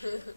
Sí, sí.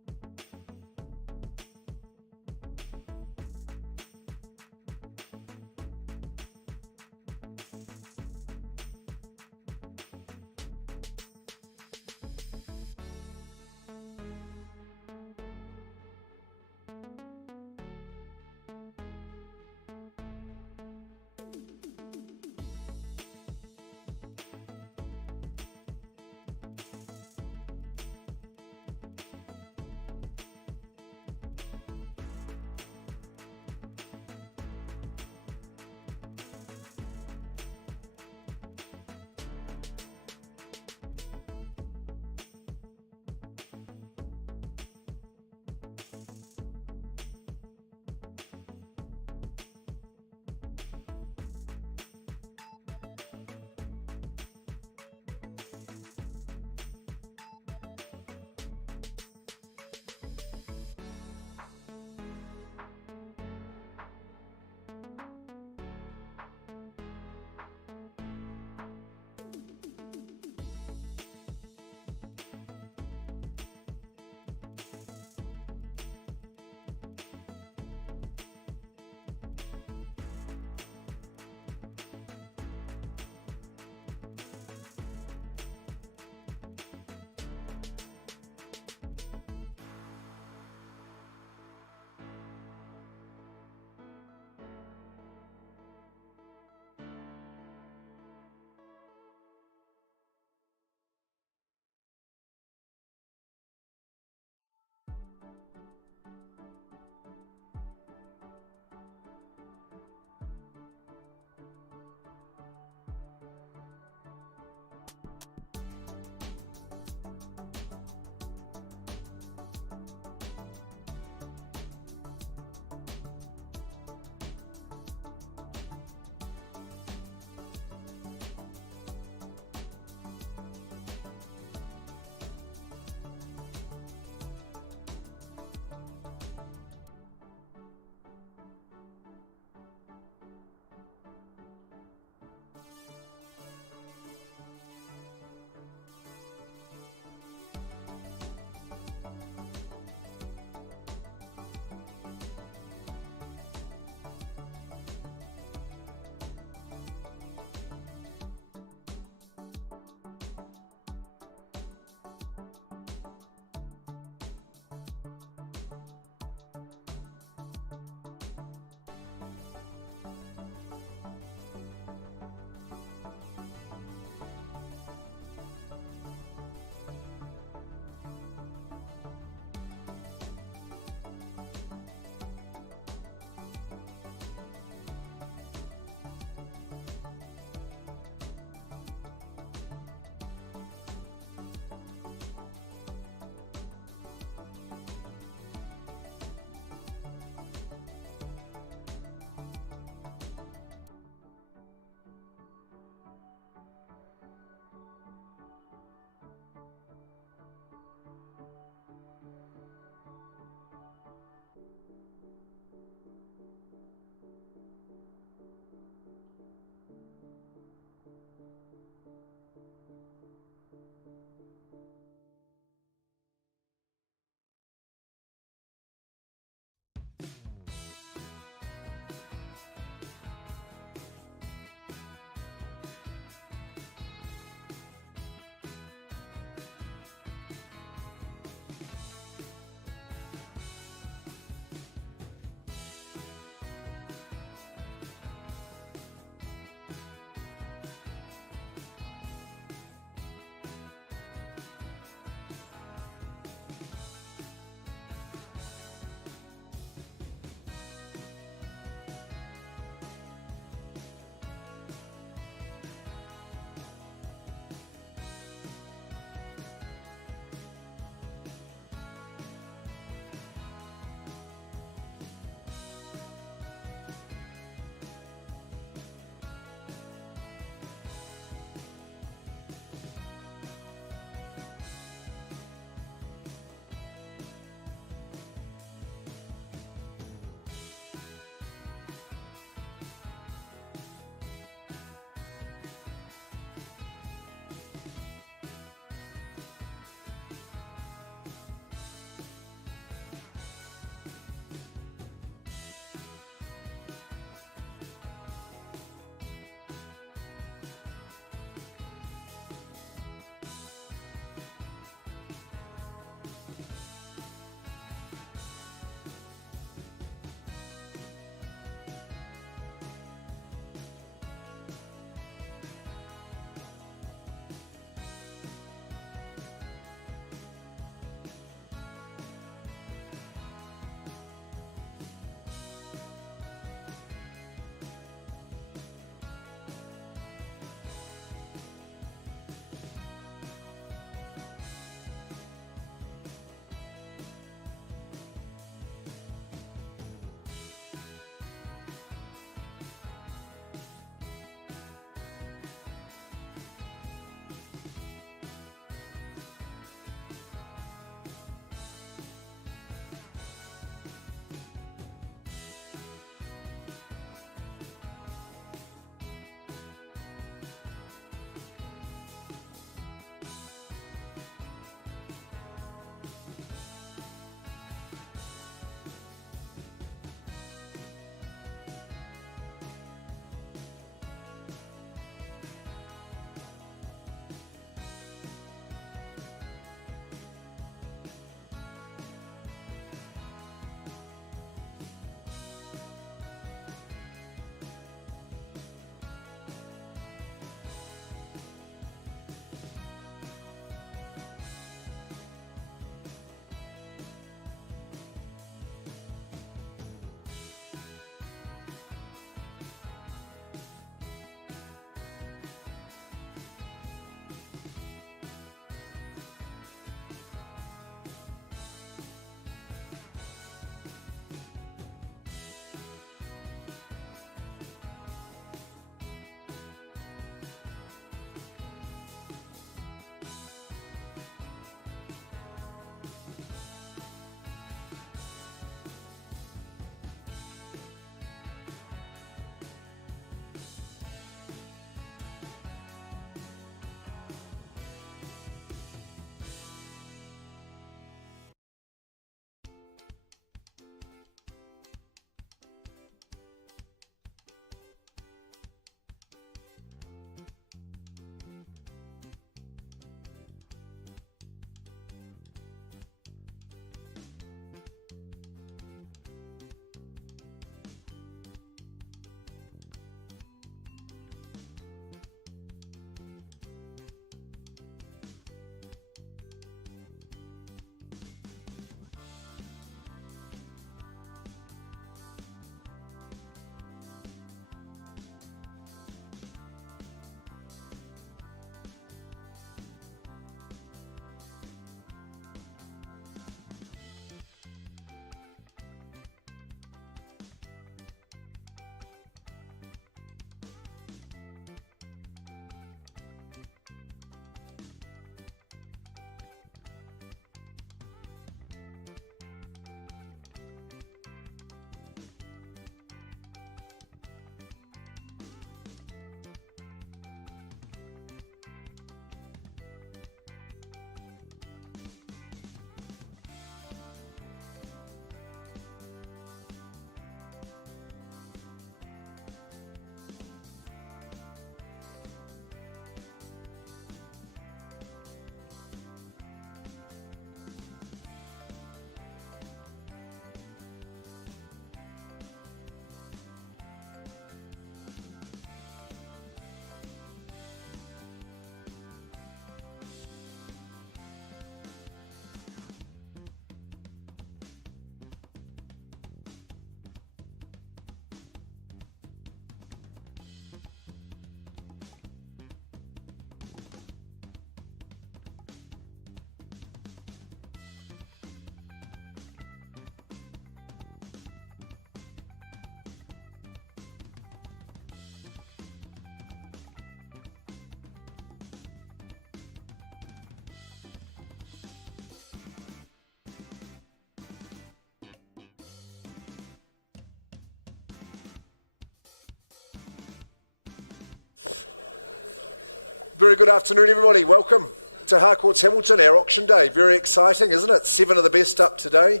Very good afternoon, everybody. Welcome to Harcourts Hamilton, our auction day. Very exciting, isn't it? 7 of the best up today.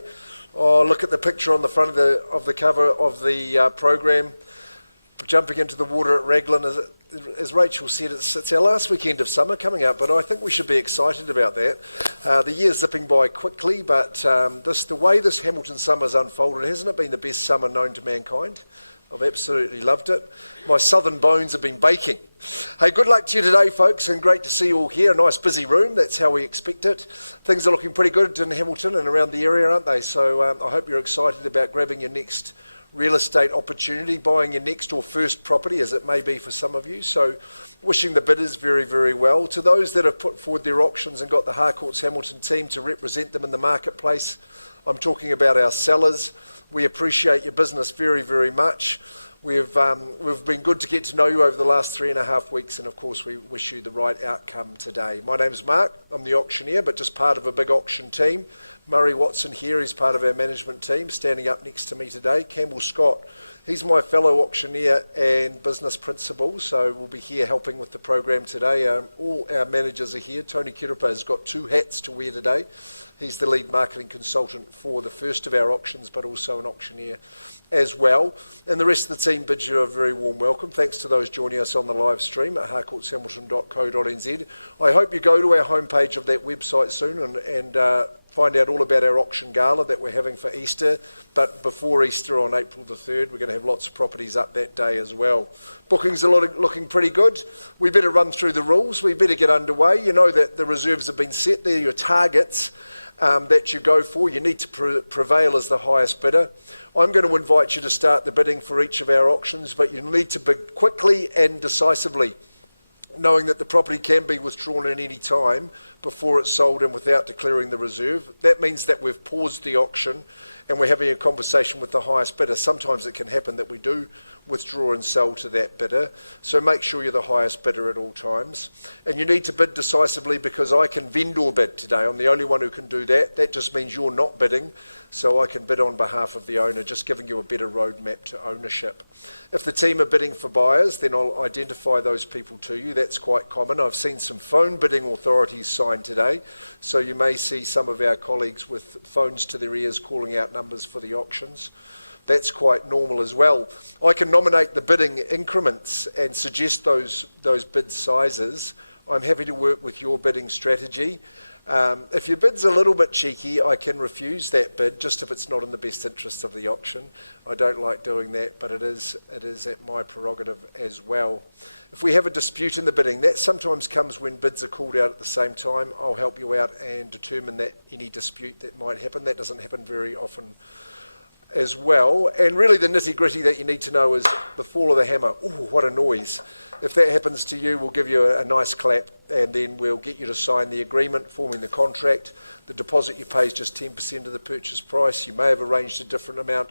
Oh, look at the picture on the front of the cover of the program. Jumping into the water at Raglan, as Rachel said, it's our last weekend of summer coming up, but I think we should be excited about that. The year's zipping by quickly, but the way this Hamilton summer's unfolded, hasn't it been the best summer known to mankind? I've absolutely loved it. My southern bones have been baking. Hey, good luck to you today, folks, and great to see you all here. A nice busy room, that's how we expect it. Things are looking pretty good in Hamilton and around the area, aren't they? So I hope you're excited about grabbing your next real estate opportunity, buying your next or first property, as it may be for some of you. So wishing the bidders very, very well. To those that have put forward their auctions and got the Harcourts Hamilton team to represent them in the marketplace, I'm talking about our sellers. We appreciate your business very, very much. We've been good to get to know you over the last 3.5 weeks, and of course we wish you the right outcome today. My name's Mark, I'm the auctioneer, but just part of a big auction team. Murray Watson here, he's part of our management team, standing up next to me today. Campbell Scott, he's my fellow auctioneer and business principal, so we'll be here helping with the program today. All our managers are here. Tony Kirapa has got 2 hats to wear today. He's the lead marketing consultant for the first of our auctions, but also an auctioneer as well. And the rest of the team bids you a very warm welcome. Thanks to those joining us on the live stream at harcourtshamilton.co.nz. I hope you go to our homepage of that website soon and find out all about our auction gala that we're having for Easter. But before Easter on April the 3rd, we're going to have lots of properties up that day as well. Bookings are looking pretty good. We better run through the rules. We better get underway. You know that the reserves have been set. They're your targets that you go for. You need to prevail as the highest bidder. I'm going to invite you to start the bidding for each of our auctions, but you need to bid quickly and decisively, knowing that the property can be withdrawn at any time before it's sold and without declaring the reserve. That means that we've paused the auction and we're having a conversation with the highest bidder. Sometimes it can happen that we do withdraw and sell to that bidder, so make sure you're the highest bidder at all times. And you need to bid decisively, because I can vendor bid today. I'm the only one who can do that. That just means you're not bidding, so I can bid on behalf of the owner, just giving you a better roadmap to ownership. If the team are bidding for buyers, then I'll identify those people to you. That's quite common. I've seen some phone bidding authorities signed today, so you may see some of our colleagues with phones to their ears calling out numbers for the auctions. That's quite normal as well. I can nominate the bidding increments and suggest those bid sizes. I'm happy to work with your bidding strategy. If your bid's a little bit cheeky, I can refuse that bid, just if it's not in the best interest of the auction. I don't like doing that, but it is at my prerogative as well. If we have a dispute in the bidding, that sometimes comes when bids are called out at the same time. I'll help you out and determine that any dispute that might happen. That doesn't happen very often as well. And really the nitty-gritty that you need to know is the fall of the hammer. Ooh, what a noise. If that happens to you, we'll give you a nice clap, and then we'll get you to sign the agreement forming the contract. The deposit you pay is just 10% of the purchase price. You may have arranged a different amount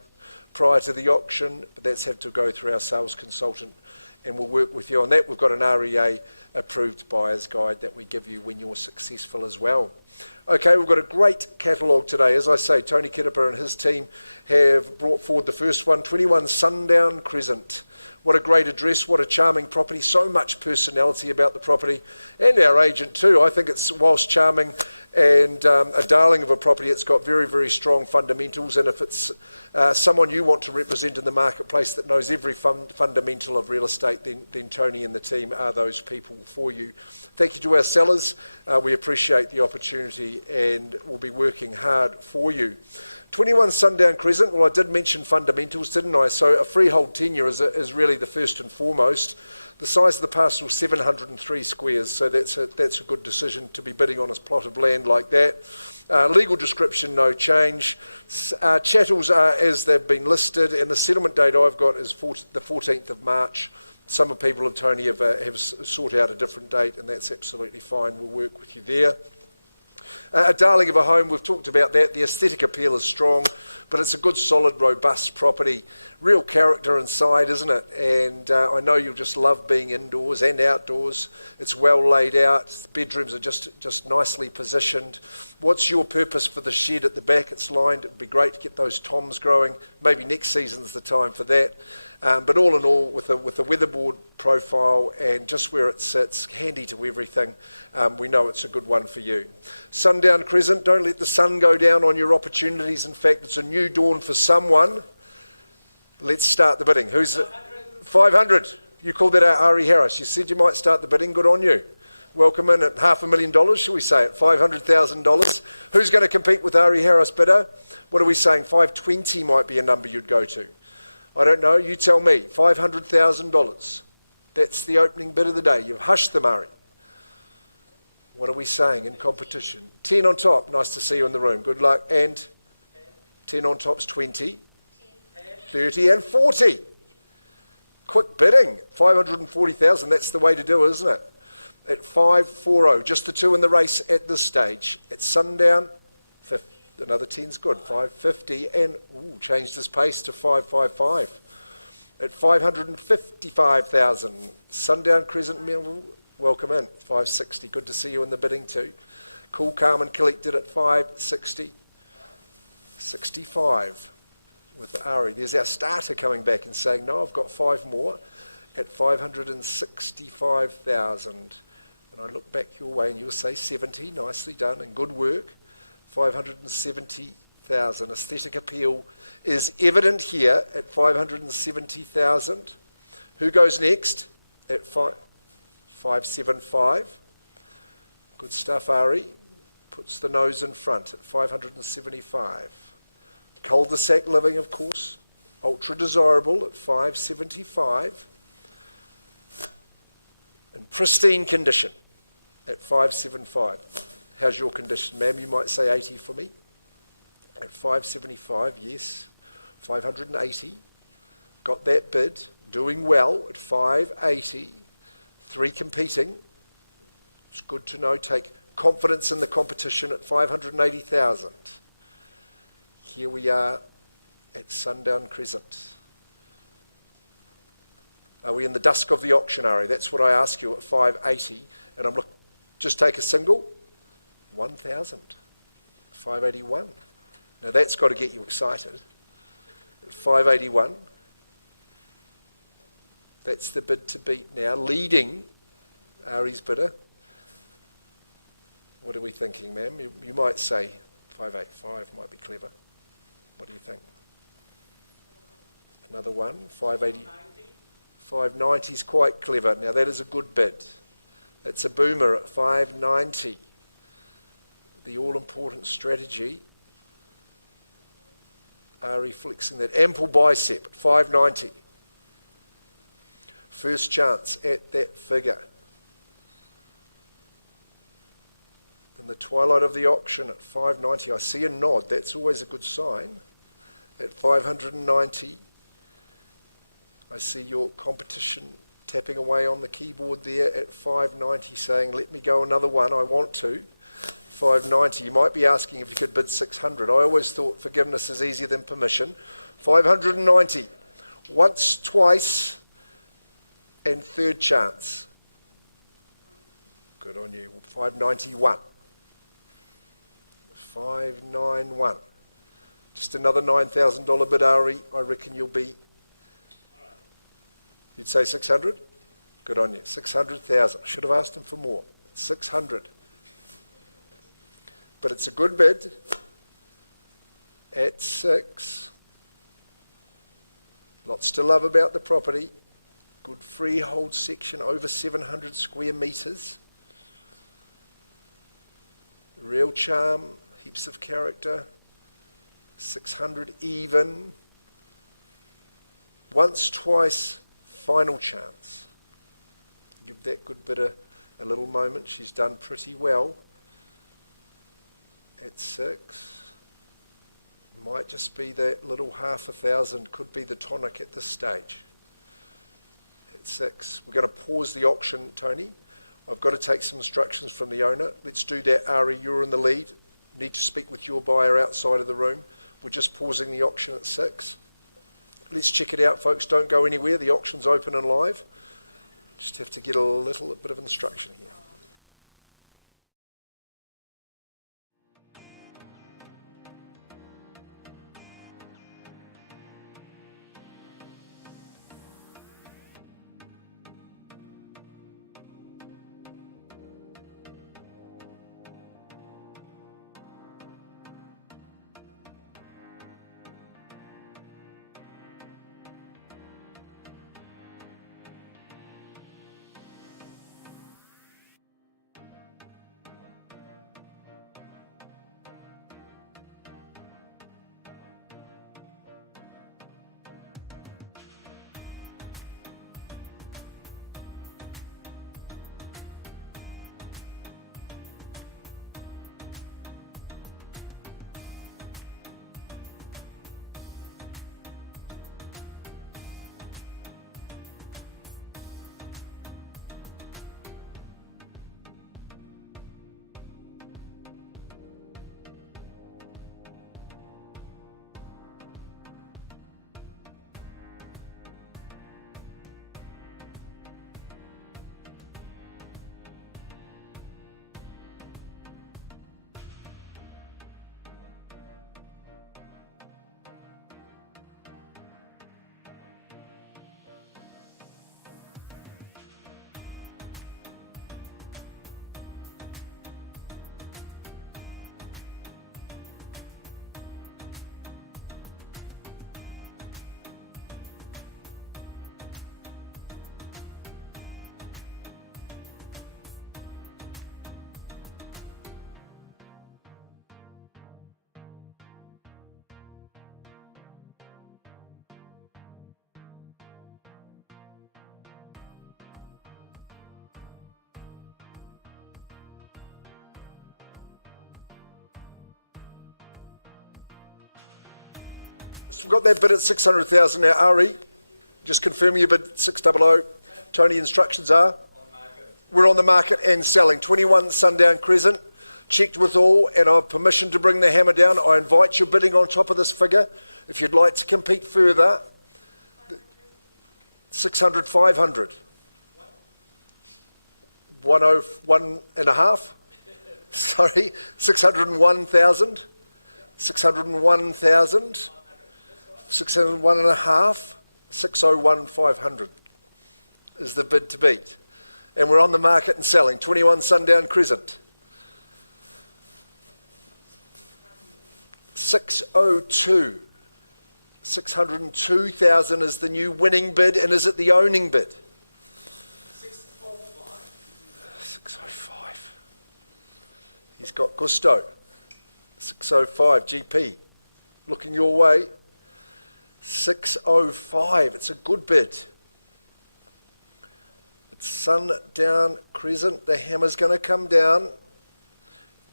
prior to the auction, but that's had to go through our sales consultant, and we'll work with you on that. We've got an REA approved buyer's guide that we give you when you're successful as well. Okay, we've got a great catalogue today. As I say, Tony Kirapa and his team have brought forward the first one, 21 Sundown Crescent. What a great address, what a charming property, so much personality about the property, and our agent too. I think it's, whilst charming and a darling of a property, it's got very, very strong fundamentals, and if it's someone you want to represent in the marketplace that knows every fundamental of real estate, then Tony and the team are those people for you. Thank you to our sellers. We appreciate the opportunity and we'll be working hard for you. 21 Sundown Crescent, well, I did mention fundamentals, didn't I? So a freehold tenure is really the first and foremost. The size of the parcel is 703 squares, so that's a good decision to be bidding on a plot of land like that. Legal description, no change. Chattels are as they've been listed, and the settlement date I've got is the 14th of March. Some people of Tony have sought out a different date, and that's absolutely fine. We'll work with you there. A darling of a home, we've talked about that. The aesthetic appeal is strong. but it's a good, solid, robust property. Real character inside, isn't it? And I know you'll just love being indoors and outdoors. It's well laid out. The bedrooms are just nicely positioned. What's your purpose for the shed at the back? It's lined. It'd be great to get those toms growing. Maybe next season's the time for that. But all in all, with the weatherboard profile and just where it sits, handy to everything, we know it's a good one for you. Sundown Crescent, don't let the sun go down on your opportunities. In fact, it's a new dawn for someone. Let's start the bidding. Who's it? 500. You called that out, Ari Harris. You said you might start the bidding. Good on you. Welcome in at $500,000, shall we say, at $500,000. Who's going to compete with Ari Harris bidder? What are we saying? 520 might be a number you'd go to. I don't know. You tell me. $500,000. That's the opening bid of the day. You've hushed them, Ari. What are we saying in competition? 10 on top. Nice to see you in the room. Good luck. And 10 on top's 20. 30 and 40. Quick bidding. 540,000. That's the way to do it, isn't it? At 540. Just the two in the race at this stage. At Sundown, another 10's good. 550 and changed his pace to 555. At 555,000. Sundown Crescent Mill, welcome in. 560. Good to see you in the bidding too. Cool, calm and collected at 560. 65 with Ari. There's our starter coming back and saying, no, I've got 5 more at 565,000. And I look back your way and you'll say 70. Nicely done and good work. 570,000. Aesthetic appeal is evident here at 570,000. Who goes next? At 575. Good stuff, Ari. Puts the nose in front at 575. Cul-de-sac living, of course. Ultra desirable at 575. In pristine condition at 575. How's your condition, ma'am? You might say 80 for me. At 575, yes. 580. Got that bid. Doing well at 580. 3 competing. It's good to know. Take confidence in the competition at 580,000. Here we are at Sundown Crescent. Are we in the dusk of the auction, Ari? That's what I ask you at 580. And I'm just take a single. 1,000. 581. Now that's got to get you excited. 581. That's the bid to beat now. Leading Ari's bidder. What are we thinking, ma'am? You might say 585 might be clever. What do you think? Another one. 580. 590 is quite clever. Now that is a good bid. It's a boomer at 590. The all-important strategy. Ari flexing that ample bicep at 590. First chance at that figure. In the twilight of the auction at 590, I see a nod. That's always a good sign. At 590, I see your competition tapping away on the keyboard there at 590 saying, let me go another one, I want to. 590, you might be asking if you could bid 600. I always thought forgiveness is easier than permission. 590, once, twice, and third chance. Good on you. 591. 591. Just another $9,000 bid, Ari. I reckon you'll be. You'd say 600? Good on you. 600,000. Should have asked him for more. 600. But it's a good bid. At 6. Lots to love about the property. Good freehold section, over 700 square metres. Real charm, heaps of character. 600 even. Once, twice, final chance. Give that good bidder a little moment. She's done pretty well. At 6. Might just be that little $500,000, could be the tonic at this stage. At 6. We're going to pause the auction, Tony. I've got to take some instructions from the owner. Let's do that, Ari. You're in the lead. Need to speak with your buyer outside of the room. We're just pausing the auction at 6. Let's check it out, folks. Don't go anywhere. The auction's open and live. Just have to get a little bit of instruction here. We've got that bid at 600,000 now. Ari, just confirm your bid, 600. Tony, instructions are? We're on the market and selling. 21 Sundown Crescent, checked with all, and I have permission to bring the hammer down. I invite your bidding on top of this figure. If you'd like to compete further, 600, 500. 101 and a half. Sorry, 601,000. 601,000. 601 and a half. 601, 500 is the bid to beat. And we're on the market and selling. 21 Sundown Crescent. 602. 602,000 is the new winning bid, and is it the owning bid? 605. 605. He's got gusto. 605, GP. Looking your way. 605. It's a good bid. It's Sundown Crescent. The hammer's going to come down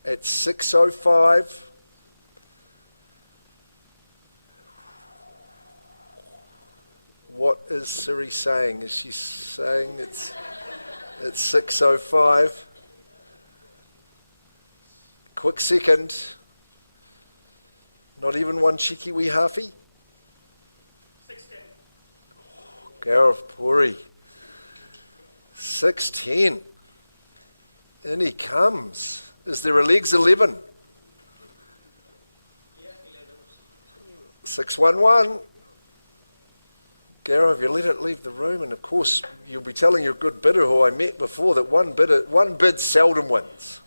at 605. What is Siri saying? Is she saying it's 605? Quick second. Not even one cheeky wee halfie. 610. Gareth Puri. 610. In he comes. Is there a legs 11? Yeah, 11. 611. Gareth, you let it leave the room, and of course you'll be telling your good bidder who I met before that one bid seldom wins.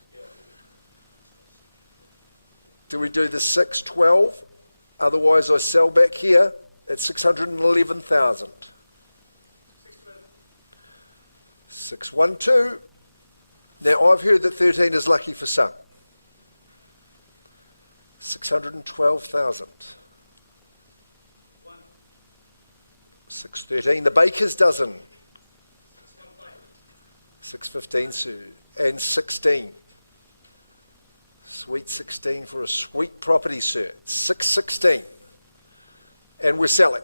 Do we do the 612? Otherwise I sell back here at 611,000. 612. Now I've heard that 13 is lucky for some. 612,000. 613. The baker's dozen. 615, Sue. And 16. Sweet 16 for a sweet property, sir. 616. And we're selling.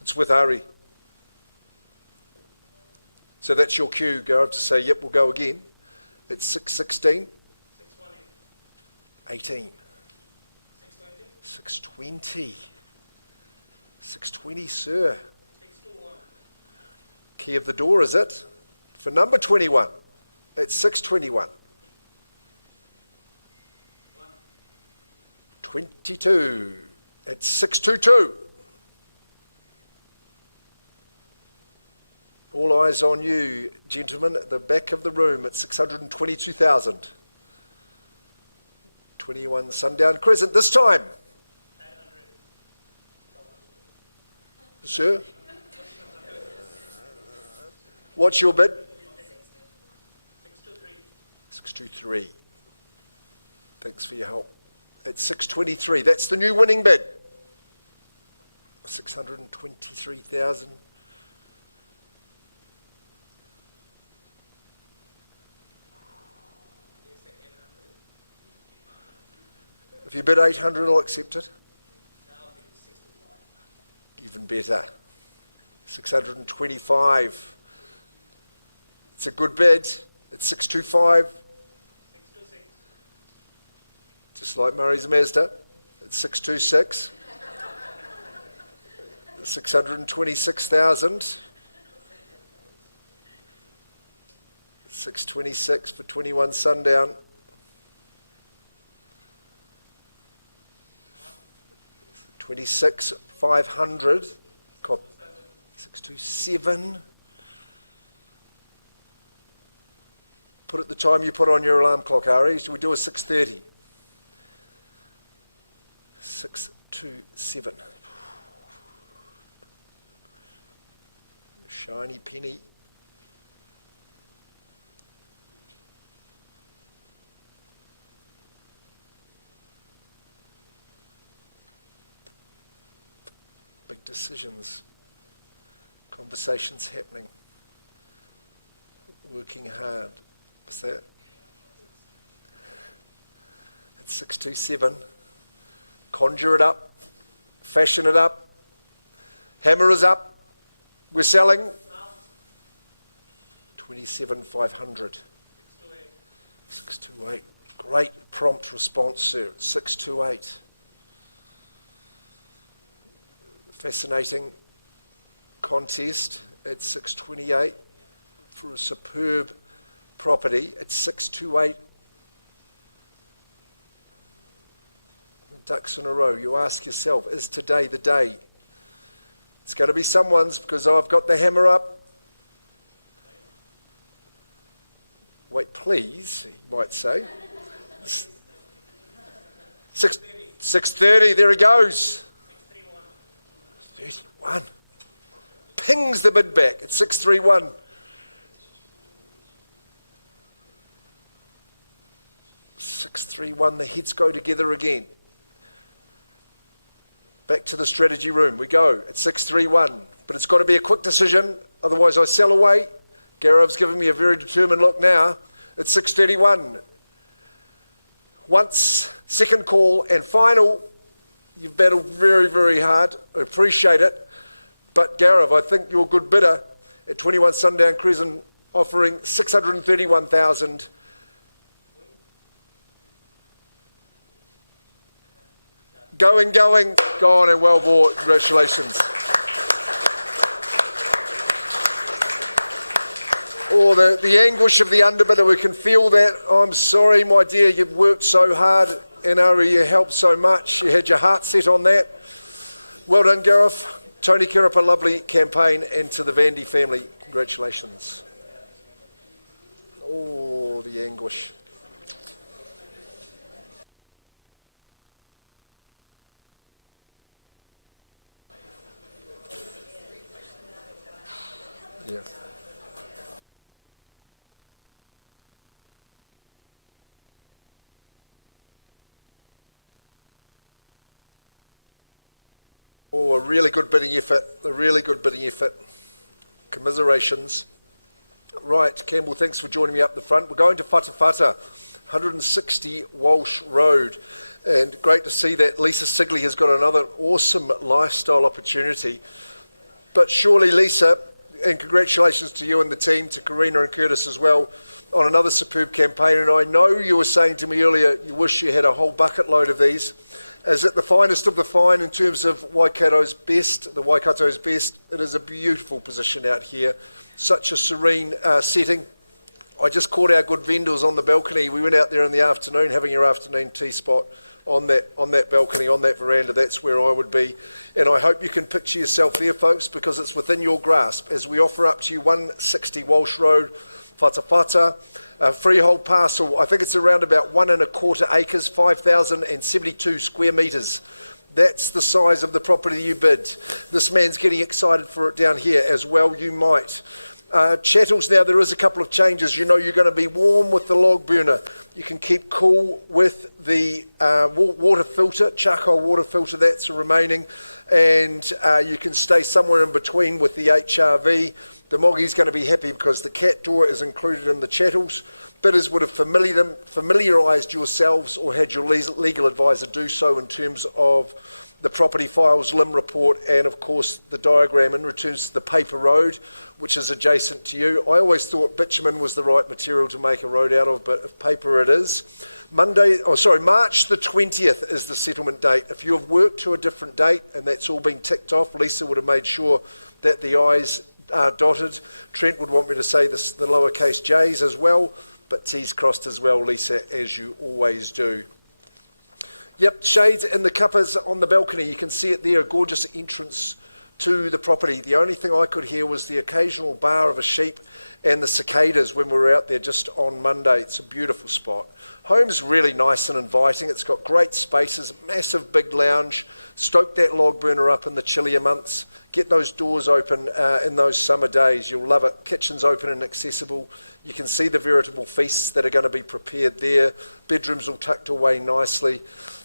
It's with Ari. So that's your cue, Gareth, to say, yep, we'll go again. It's 616. 618. 18. 620. 620. 620, sir. 621. Key of the door, is it? For number 21. It's 621. 22. It's 622. All eyes on you, gentlemen, at the back of the room at 622,000. 21 Sundown Crescent this time. $800. Sir? What's your bid? 623. 623. Thanks for your help. It's 623. That's the new winning bid. 623,000. If you bid 800, I'll accept it. Now bid 65. Even better. 625. It's a good bid. It's 625. 626. Just like Murray's Mazda. It's 626. 626,000. 626 for 21 Sundown. 26,500. 627. Put at the time you put on your alarm clock, Ari. Should we do a 6:30? 627. Shiny penny. Big decisions. Conversations happening. Working hard. What's that? It's 627. Conjure it up. Fashion it up. Hammer is up. We're selling. 27,500. 628. 628. Great prompt response, sir. 628. Fascinating contest at 628 for a superb property at 628. Ducks in a row. You ask yourself, is today the day? It's going to be someone's because I've got the hammer up. Wait, please, he might say. 630, there he goes. 631. 31. Pings the bid back at 631. The heads go together again. Back to the strategy room we go at 631. But it's got to be a quick decision, otherwise I sell away. Garov's giving me a very determined look now. It's 631. Once, second call and final. You've battled very, very hard. I appreciate it. But Garov, I think you're a good bidder at 21 Sundown Crescent, offering 631,000. Going, gone and well bought. Congratulations. Oh, the anguish of the underbidder, we can feel that. I'm sorry, my dear, you've worked so hard and Ari, you helped so much. You had your heart set on that. Well done, Gareth. Tony Kirip, a lovely campaign, and to the Vandy family, congratulations. Oh, the anguish. Yeah. Oh, a really good bidding effort. Commiserations. Right, Campbell, thanks for joining me up the front. We're going to Whatawhata, 160 Walsh Road. And great to see that Lisa Sigley has got another awesome lifestyle opportunity. But surely, Lisa, And congratulations to you and the team, to Karina and Curtis as well, on another superb campaign. And I know you were saying to me earlier, you wish you had a whole bucket load of these. Is it the finest of the fine in terms of Waikato's best, the Waikato's best? It is a beautiful position out here. Such a serene setting. I just caught our good vendors on the balcony. We went out there in the afternoon having your afternoon tea spot on that balcony, on that veranda. That's where I would be. And I hope you can picture yourself there, folks, because it's within your grasp as we offer up to you 160 Walsh Road, Whatawhata, a freehold parcel. I think it's around about 1.25 acres, 5,072 square metres. That's the size of the property you bid. This man's getting excited for it down here as well, you might. Chattels, now there is a couple of changes. You know you're going to be warm with the log burner. You can keep cool with the water filter, charcoal water filter, that's remaining. And you can stay somewhere in between with the HRV. The Moggy's going to be happy because the cat door is included in the chattels. Bidders would have familiarised yourselves or had your legal advisor do so in terms of the property files, LIM report, and of course the diagram in returns to the paper road, which is adjacent to you. I always thought bitumen was the right material to make a road out of, but if paper it is. March the 20th is the settlement date. If you have worked to a different date and that's all been ticked off, Lisa would have made sure that the I's are dotted. Trent would want me to say this, the lowercase j's as well, but T's crossed as well, Lisa, as you always do. Yep, shades and the cuppers on the balcony. You can see it there, a gorgeous entrance to the property. The only thing I could hear was the occasional bar of a sheep and the cicadas when we were out there just on Monday. It's a beautiful spot. Home's really nice and inviting. It's got great spaces, massive big lounge. Stoke that log burner up in the chillier months. Get those doors open in those summer days. You'll love it. Kitchen's open and accessible. You can see the veritable feasts that are going to be prepared there. Bedrooms all tucked away nicely.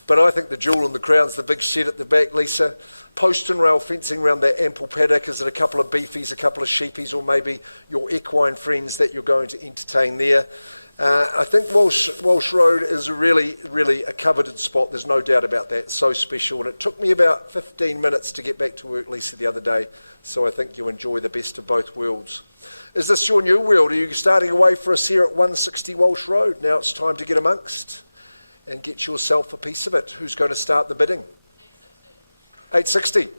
But I think the jewel in the crown's the big shed at the back, Lisa. Post and rail fencing around that ample paddock. Is it a couple of beefies, a couple of sheepies, or maybe your equine friends that you're going to entertain there? I think Walsh Road is really, really a coveted spot. There's no doubt about that. It's so special. And it took me about 15 minutes to get back to work, Lisa, the other day. So I think you enjoy the best of both worlds. Is this your new world? Are you starting away for us here at 160 Walsh Road? Now it's time to get amongst and get yourself a piece of it. Who's going to start the bidding? 860.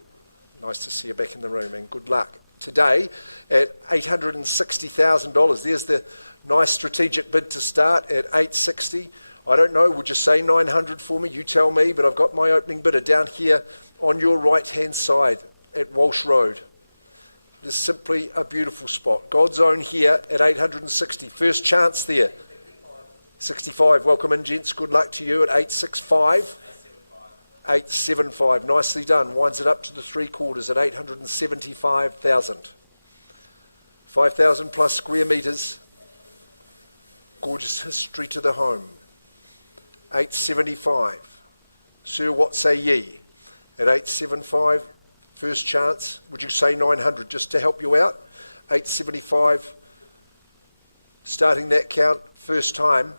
Nice to see you back in the room, and good luck. Today at $860,000. There's the nice strategic bid to start at 860. I don't know, would you say 900 for me? You tell me, but I've got my opening bidder down here on your right-hand side at Walsh Road. It is simply a beautiful spot. God's own here at 860. First chance there. 65. Welcome in, gents. Good luck to you at 865. 875. Nicely done. Winds it up to the 3/4 at 875,000. 5,000 plus square metres. Gorgeous history to the home. 875. Sir, what say ye? At 875, first chance. Would you say 900 just to help you out? 875. Starting that count, first time.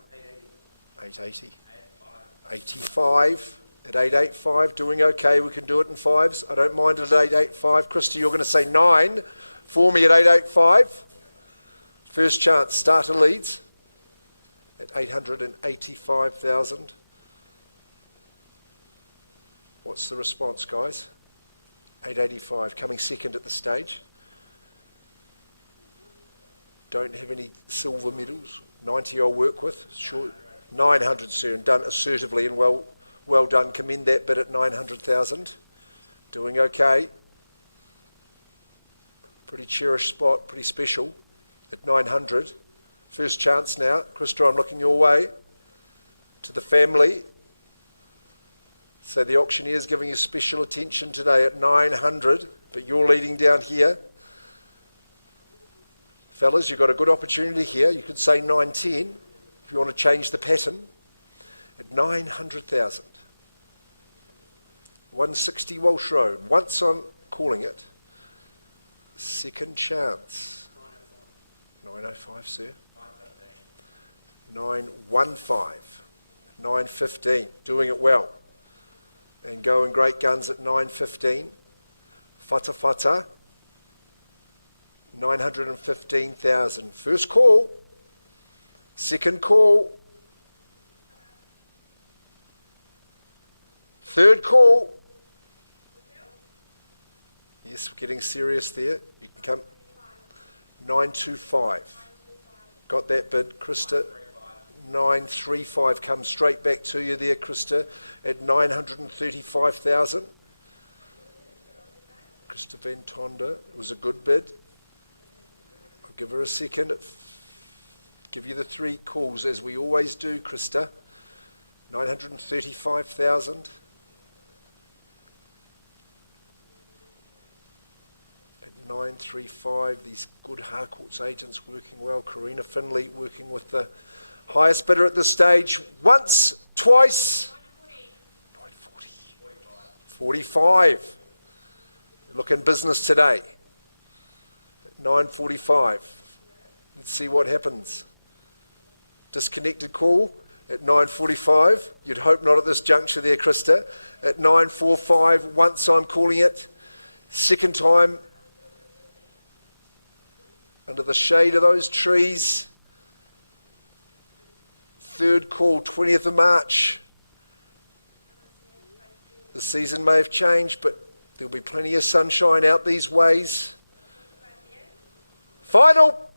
880. 85 at 885, doing okay. We can do it in fives. I don't mind at 885. Christy, you're going to say 9 for me at 885. First chance, starter leads at 885,000. What's the response, guys? 885, coming second at the stage. Don't have any silver medals. 90 I'll work with. Sure. 900, sir, and done assertively and well done. Commend that bid at 900,000. Doing okay. Pretty cherished spot, pretty special at 900. First chance now. Krista, I'm looking your way. To the family. So the auctioneer's giving you special attention today at 900, but you're leading down here. Fellas, you've got a good opportunity here. You could say 910 if you want to change the pattern. At 900,000. 160 Walsh Road. Once I'm calling it. Second chance. 905, sir. 915. 915. Doing it well. And going great guns at 915. Whatawhata. 915,000. First call. Second call. Third call. Yes, we're getting serious there. You can come. 925. Got that bid, Krista? 935 comes straight back to you there, Krista, at 935,000. Krista Van Tonda, it was a good bid. I'll give her a second. Give you the three calls as we always do, Krista. 935,000. At 935, these good Harcourts agents working well. Karina Finley working with the highest bidder at this stage. Once, twice. 940. 45. Look in business today. At 945. Let's see what happens. Disconnected call at 945. You'd hope not at this juncture there, Krista. At 945, once I'm calling it. Second time, under the shade of those trees. Third call, 20th of March. The season may have changed, but there'll be plenty of sunshine out these ways. Final.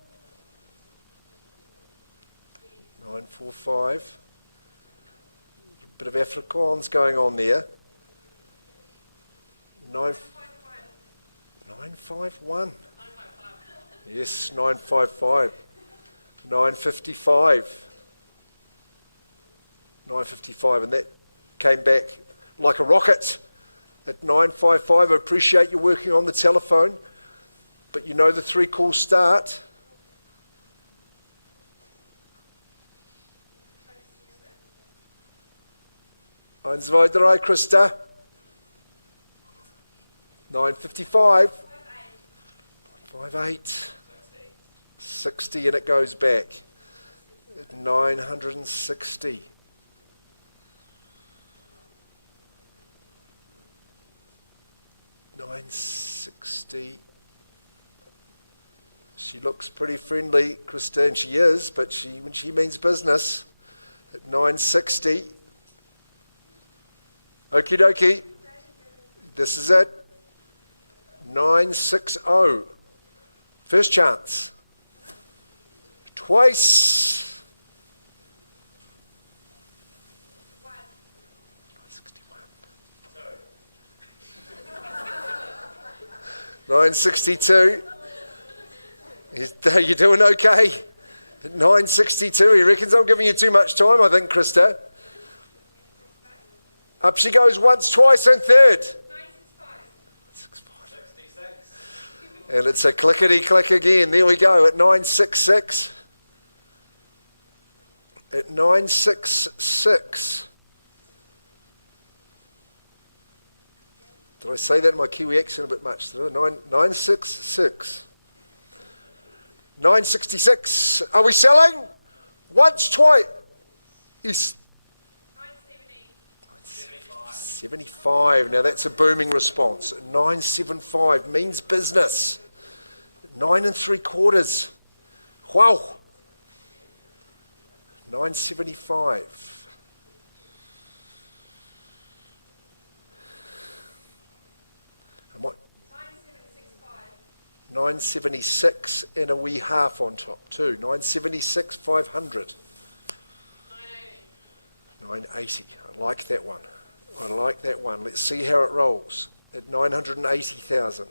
945. A bit of Afrikaans going on there. 951. Yes, 955. 955. 955, and that came back like a rocket at 955. I appreciate you working on the telephone, but you know the three calls start. Eins weiter, Krista. 955. 958. 60, and it goes back at 960. 960. She looks pretty friendly, Krista, and she is, but when she means business, at 960. Okie dokie. This is it. 960. First chance. Twice. 961. 962. You doing okay? 962. He reckons I'm giving you too much time, I think, Krista. Up she goes once, twice, and third. 965. 66. And it's a clickety-click again. There we go at 966. At 966. Did I say that in my Kiwi accent a bit much? 966. 966. Are we selling? Once, twice. 975. Now that's a booming response. 975 means business. 9 3/4. Wow. 975. Am I? 976 and a wee half on top too. 976 500. 980. I like that one. I like that one. Let's see how it rolls. At 980,000.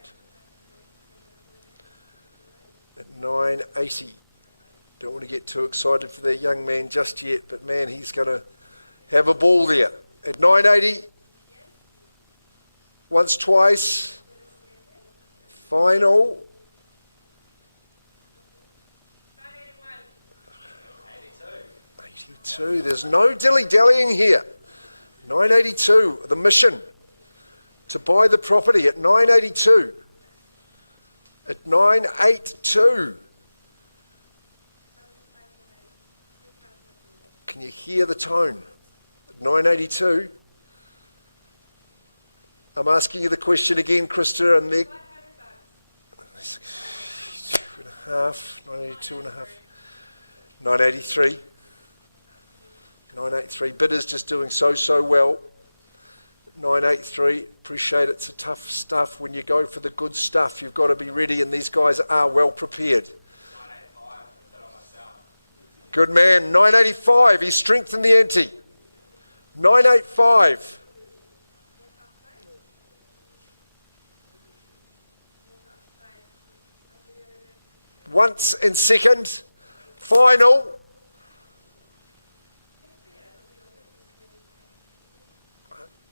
At 980. Don't want to get too excited for that young man just yet, but man, he's going to have a ball there. At 980. Once, twice. Final. 82. There's no dilly-dallying here. 982. The mission to buy the property at 982. At 982. Can you hear the tone? At 982. I'm asking you the question again, Krista, and there. half, 982 and a half, 983. 983. Bidders just doing so well. 983. Appreciate it's a tough stuff. When you go for the good stuff, you've got to be ready, and these guys are well prepared. 985, I put on myself. Good man. 985. He strengthened the ante. 985. Once and second. Final.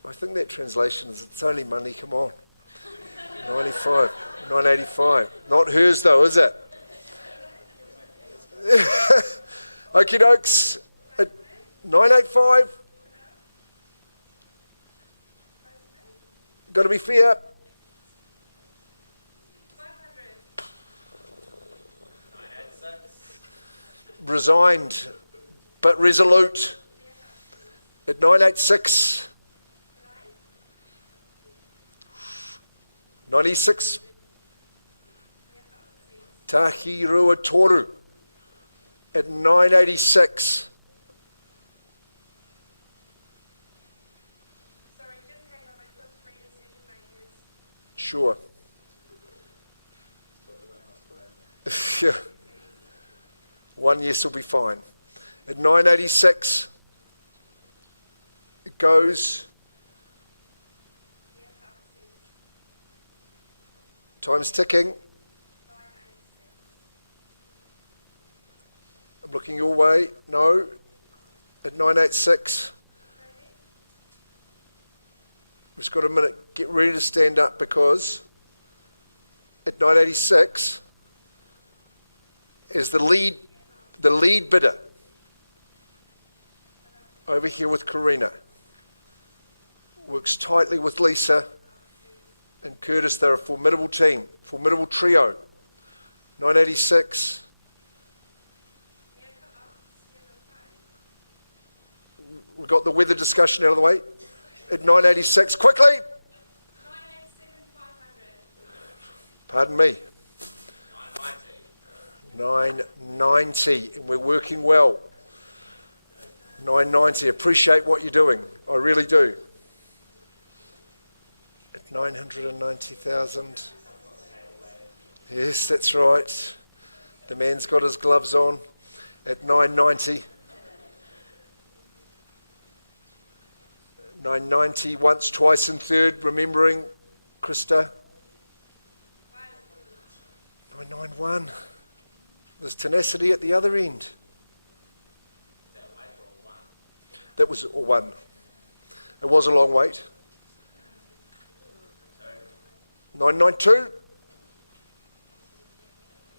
I think that translation is it's only money, come on. 95, 985. Not hers though, is it? Okie dokes. 985. Got to be fair. 986. Resigned, but resolute. At 986. 96. Tahirua Toru at 986. Sorry, just hang on. I've got 3 decision makers. Sure. Yeah. One yes will be fine. At 986, it goes. Time's ticking. I'm looking your way. No. At 986. Just got a minute. Get ready to stand up because at 986 is the lead bidder over here with Karina. Works tightly with Lisa and Curtis. They're a formidable team, formidable trio. 986. We've got the weather discussion out of the way. At 986, quickly. 987, 500. Pardon me. 990. 990, and we're working well. 990, appreciate what you're doing. I really do. At 990,000. Yes, that's right. The man's got his gloves on. At 990. 990, once, twice, and third, remembering Krista. 991. There's tenacity at the other end. That way for a 1. That was a one. It was a long wait. 992.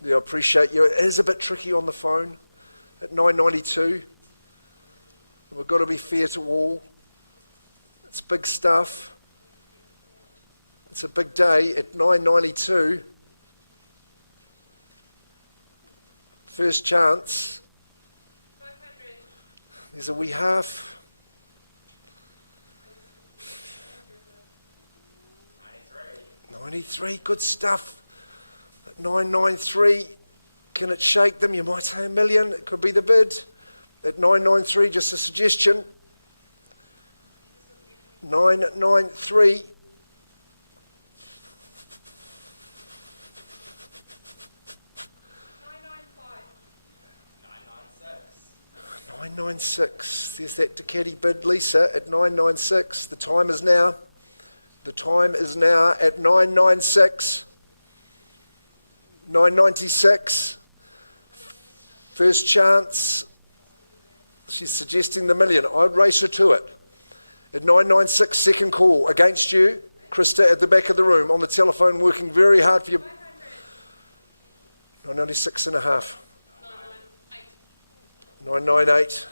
Yeah, I appreciate you. It is a bit tricky on the phone. At 992. We've got to be fair to all. It's big stuff. It's a big day at 992. First chance. 500. There's a wee half. 93. 93, good stuff. At 993, can it shake them? You might say a million. It could be the bid. At 993, just a suggestion. 993. 996. There's that Ducati bid, Lisa, at 996. The time is now. The time is now at 996. 996. First chance. She's suggesting the million. I'd race her to it. At 996, second call against you. Krista at the back of the room on the telephone working very hard for you. 996 and a half. 998.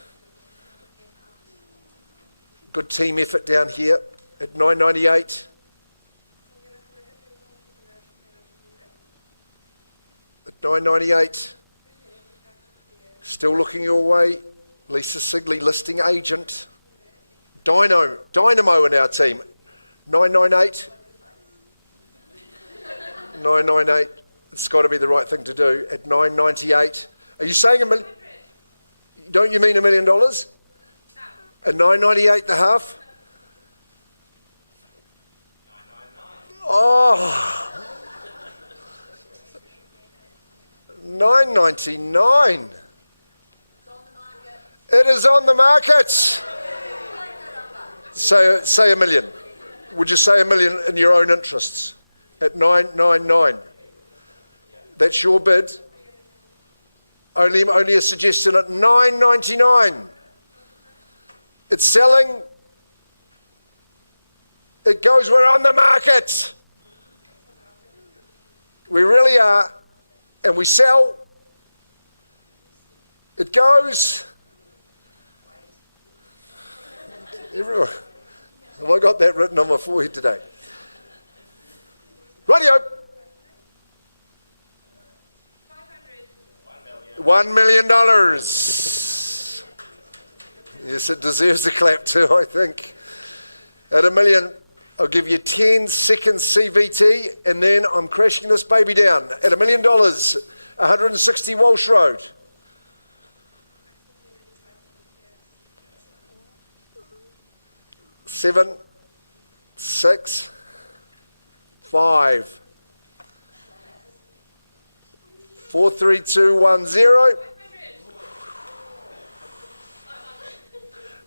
Good team effort down here at 998. At 998. Still looking your way. Lisa Sigley, listing agent. Dynamo in our team. 998. 998. It's got to be the right thing to do at 9.98. Are you saying don't you mean $1 million? No. At 9.98 the half? 999. Oh, 9.99. It is on the market. Say $1 million. Would you say $1 million in your own interests at 9.99? That's your bid. Only a suggestion at 9.99. It's selling. It goes. We're on the market. We really are, and we sell. It goes. Everyone, have I got that written on my forehead today? Radio. 500. $1 million. Yes, it deserves a clap too, I think. At $1 million, I'll give you 10 seconds CVT, and then I'm crashing this baby down. At $1 million, 160 Walsh Road. 7, 6, 5, 4, 3, 2, 1, 0.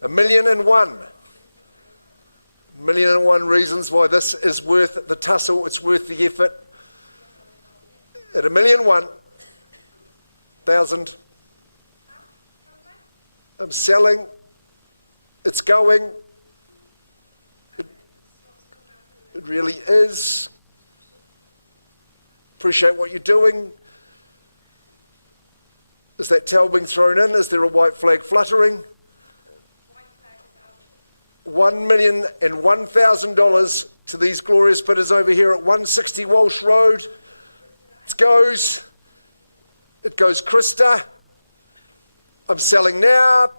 1,000,001. 1,000,001 reasons why this is worth the tussle, it's worth the effort. At 1,001,000, I'm selling, it's going, it really is. Appreciate what you're doing. Is that towel being thrown in? Is there a white flag fluttering? $1,001,000 to these glorious bidders over here at 160 Walsh Road. It goes Krista. I'm selling now.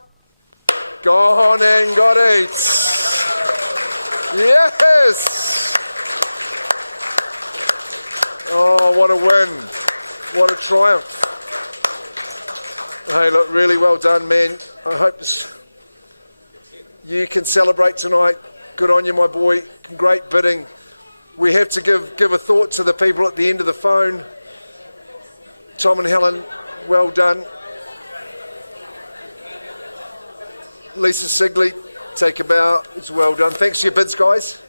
Gone and got it. Yes. Oh, what a win. What a triumph. Hey, look, really well done, man. I hope you can celebrate tonight. Good on you, my boy. Great bidding. We have to give a thought to the people at the end of the phone. Tom and Helen, well done. Lisa Sigley, take a bow. It's well done. Thanks for your bids, guys.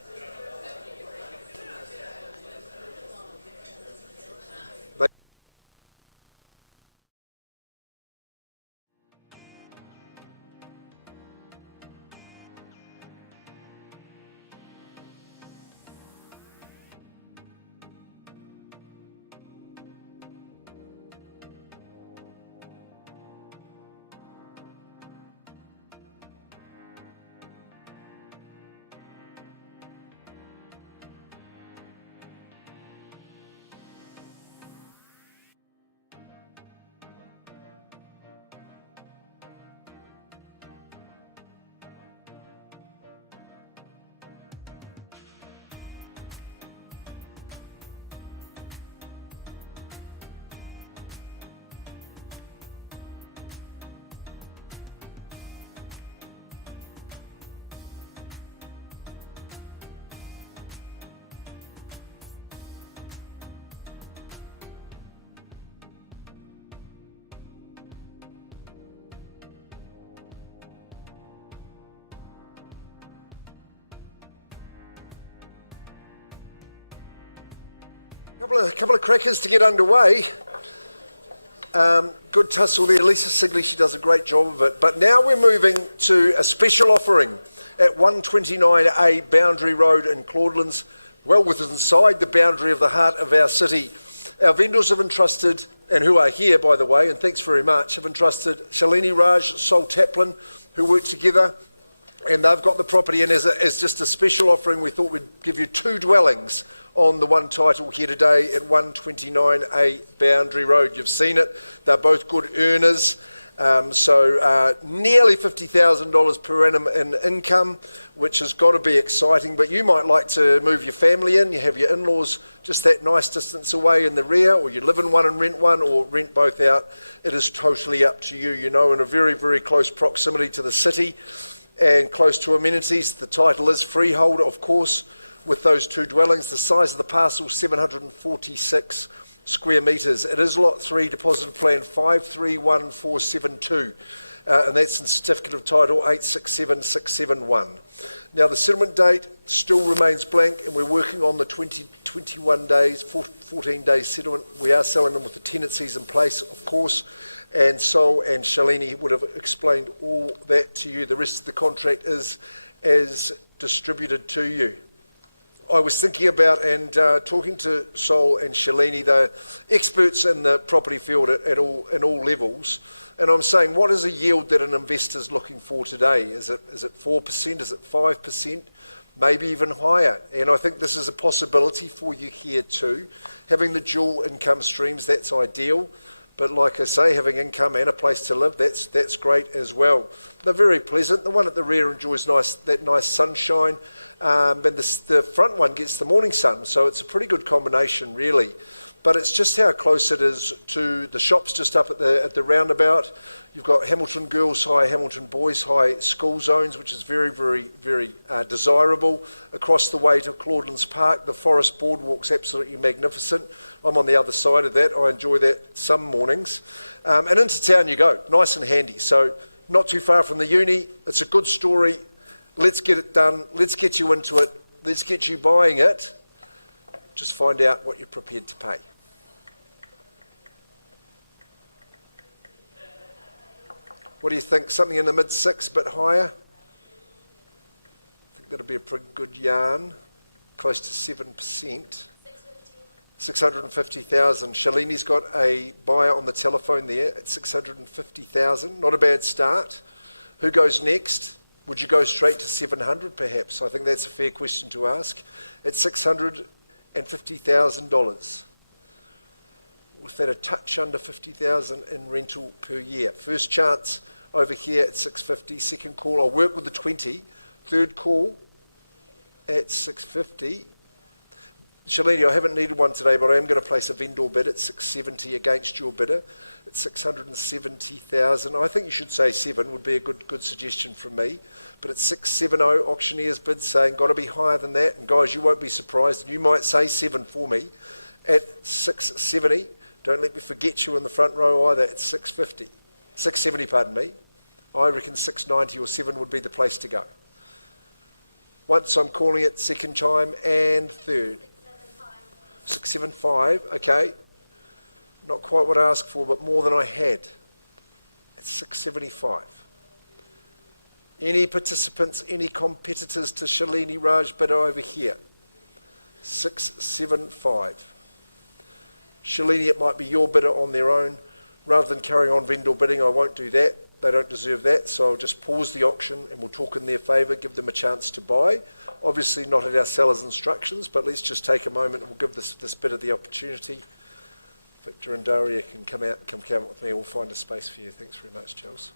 Couple of crackers to get underway. Good tussle there. Lisa Sigley, she does a great job of it. But now we're moving to a special offering at 129A Boundary Road in Claudelands, well within inside the boundary of the heart of our city. Our vendors have entrusted, and who are here, by the way, and thanks very much, have entrusted Shalini Raj, Sol Taplin, who work together, and they've got the property in as just a special offering. We thought we'd give you 2 dwellings on the one title here today at 129A Boundary Road. You've seen it. They're both good earners. Nearly $50,000 per annum in income, which has got to be exciting. But you might like to move your family in. You have your in-laws just that nice distance away in the rear, or you live in one and rent one, or rent both out. It is totally up to you, in a very, very close proximity to the city and close to amenities. The title is freehold, of course, with those two dwellings. The size of the parcel, 746 square metres. It is Lot 3, Deposit Plan 531472, and that's in Certificate of Title 867671. Now, the settlement date still remains blank, and we're working on the 21 days, 14 days settlement. We are selling them with the tenancies in place, of course, and Sol and Shalini would have explained all that to you. The rest of the contract is distributed to you. I was thinking about and talking to Sol and Shalini, they're experts in the property field in all levels, and I'm saying, what is a yield that an investor's looking for today? Is it 4%? Is it 5%? Maybe even higher. And I think this is a possibility for you here too. Having the dual income streams, that's ideal. But like I say, having income and a place to live, that's great as well. They're very pleasant. The one at the rear enjoys that nice sunshine, and the front one gets the morning sun, so it's a pretty good combination, really. But it's just how close it is to the shops just up at the roundabout. You've got Hamilton Girls High, Hamilton Boys High school zones, which is very, very, very desirable. Across the way to Claudelands Park, the Forest Boardwalk's absolutely magnificent. I'm on the other side of that. I enjoy that some mornings. And into town you go, nice and handy. So not too far from the uni. It's a good story. Let's get it done. Let's get you into it. Let's get you buying it. Just find out what you're prepared to pay. What do you think? Something in the mid-6, bit higher? I think that'll be a pretty good yarn. Close to 7%. 650,000. Shalini's got a buyer on the telephone there at 650,000. Not a bad start. Who goes next? Would you go straight to 700 perhaps? I think that's a fair question to ask. At $650,000. With that a touch under 50,000 in rental per year. First chance over here at 650. Second call, I'll work with the 20. Third call at 650. Shalini, I haven't needed one today, but I am going to place a vendor bid at 670 against your bidder at 670,000. I think you should say 7 would be a good suggestion from me. But at 670, auctioneer's bid saying got to be higher than that. And guys, you won't be surprised. You might say 7 for me at 670. Don't let me forget you in the front row either at 650. 670, pardon me. I reckon 690 or 7 would be the place to go. Once I'm calling it second time and third. 675, okay. Not quite what I asked for, but more than I had. It's 675. Any participants, any competitors to Shalini Raj bidder over here? 675. Shalini, it might be your bidder on their own. Rather than carrying on vendor bidding, I won't do that. They don't deserve that, so I'll just pause the auction and we'll talk in their favour, give them a chance to buy. Obviously not at our seller's instructions, but let's just take a moment and we'll give this bidder the opportunity. Victor and Daria can come out with me. We'll find a space for you. Thanks very much, Charles.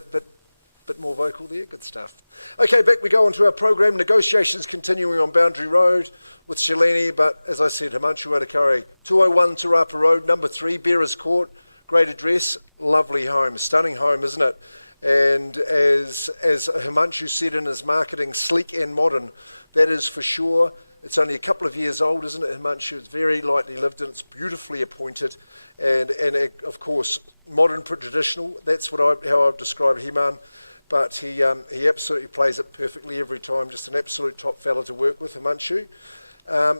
bit more vocal there. Good stuff. Okay, back we go onto our program. Negotiations continuing on Boundary Road with Shalini, but as I said, Himanshu Adhikari, 201 Te Rapa Road, number 3, Bearers Court, great address, lovely home, stunning home, isn't it? And as Himanshu said in his marketing, sleek and modern, that is for sure. It's only a couple of years old, isn't it, Himanshu? It's very lightly lived in, it's beautifully appointed, and of course, modern traditional. That's how I've described Himan. But he absolutely plays it perfectly every time. Just an absolute top fella to work with, Himanshu.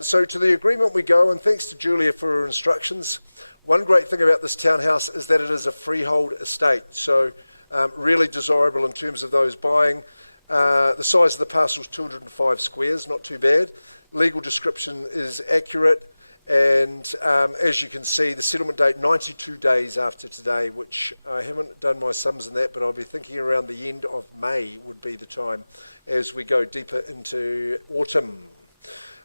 So to the agreement we go, and thanks to Julia for her instructions. One great thing about this townhouse is that it is a freehold estate, so really desirable in terms of those buying. The size of the parcel is 205 squares, not too bad. Legal description is accurate. And as you can see, the settlement date 92 days after today, which I haven't done my sums in that, but I'll be thinking around the end of May would be the time as we go deeper into autumn.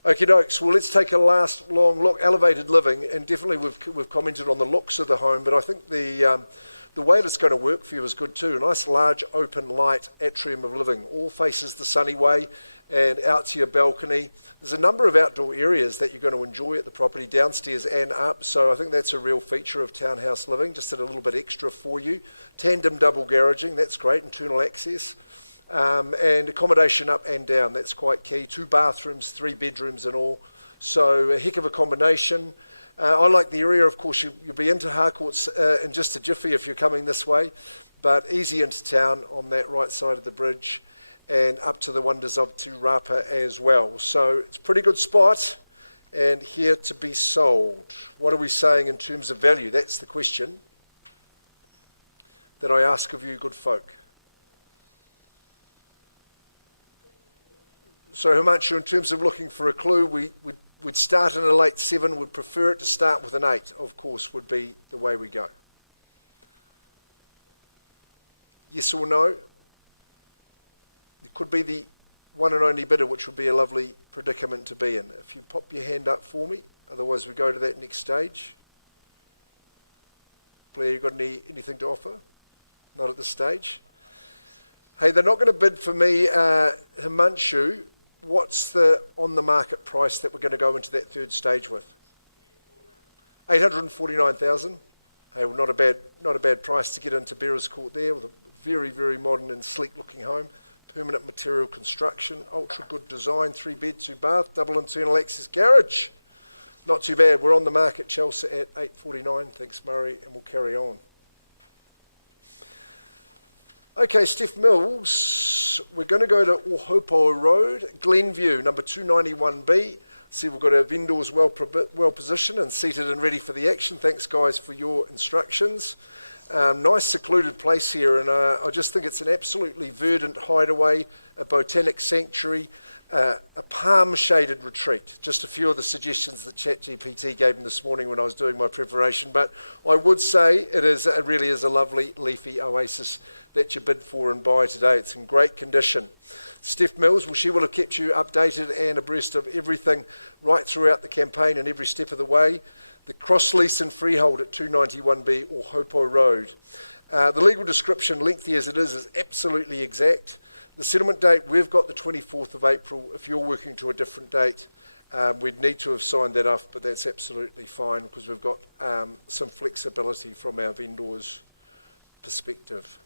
Okie dokes, well, let's take a last long look. Elevated living, and definitely we've commented on the looks of the home, but I think the way that's going to work for you is good too. A nice large open light atrium of living, all faces the sunny way and out to your balcony. There's a number of outdoor areas that you're going to enjoy at the property, downstairs and up, so I think that's a real feature of townhouse living, just a little bit extra for you. Tandem double garaging, that's great, internal access. And accommodation up and down, that's quite key. 2 bathrooms, 3 bedrooms and all, so a heck of a combination. I like the area, of course. You'll be into Harcourts in just a jiffy if you're coming this way, but easy into town on that right side of the bridge and up to the wonders of Te Rapa as well. So it's a pretty good spot and here to be sold. What are we saying in terms of value? That's the question that I ask of you, good folk. So Himanshu, in terms of looking for a clue, we'd start in a late 7, would prefer it to start with an 8, of course, would be the way we go. Yes or no? It could be the one and only bidder, which would be a lovely predicament to be in. If you pop your hand up for me, otherwise we go to that next stage. Blair, you got anything to offer? Not at this stage. Hey, they're not going to bid for me, Himanshu. What's the on-the-market price that we're going to go into that third stage with? 849,000. Hey, well, not a bad price to get into Bearers Court there, with a very, very modern and sleek-looking home. Permanent material construction, ultra good design, 3 bed, 2 bath, double internal access garage. Not too bad. We're on the market, Chelsea, at 849. Thanks, Murray, and we'll carry on. Okay, Steph Mills, we're going to go to Ohopo Road, Glenview, number 291B. See, we've got our vendors well positioned and seated and ready for the action. Thanks, guys, for your instructions. Nice secluded place here, and I just think it's an absolutely verdant hideaway, a botanic sanctuary, a palm-shaded retreat. Just a few of the suggestions that ChatGPT gave me this morning when I was doing my preparation, but I would say it really is a lovely leafy oasis that you bid for and buy today. It's in great condition. Steph Mills, well, she will have kept you updated and abreast of everything right throughout the campaign and every step of the way. The cross lease and freehold at 291B Ohopo Road. The legal description, lengthy as it is absolutely exact. The settlement date, we've got the 24th of April. If you're working to a different date, we'd need to have signed that off, but that's absolutely fine because we've got some flexibility from our vendors' perspective.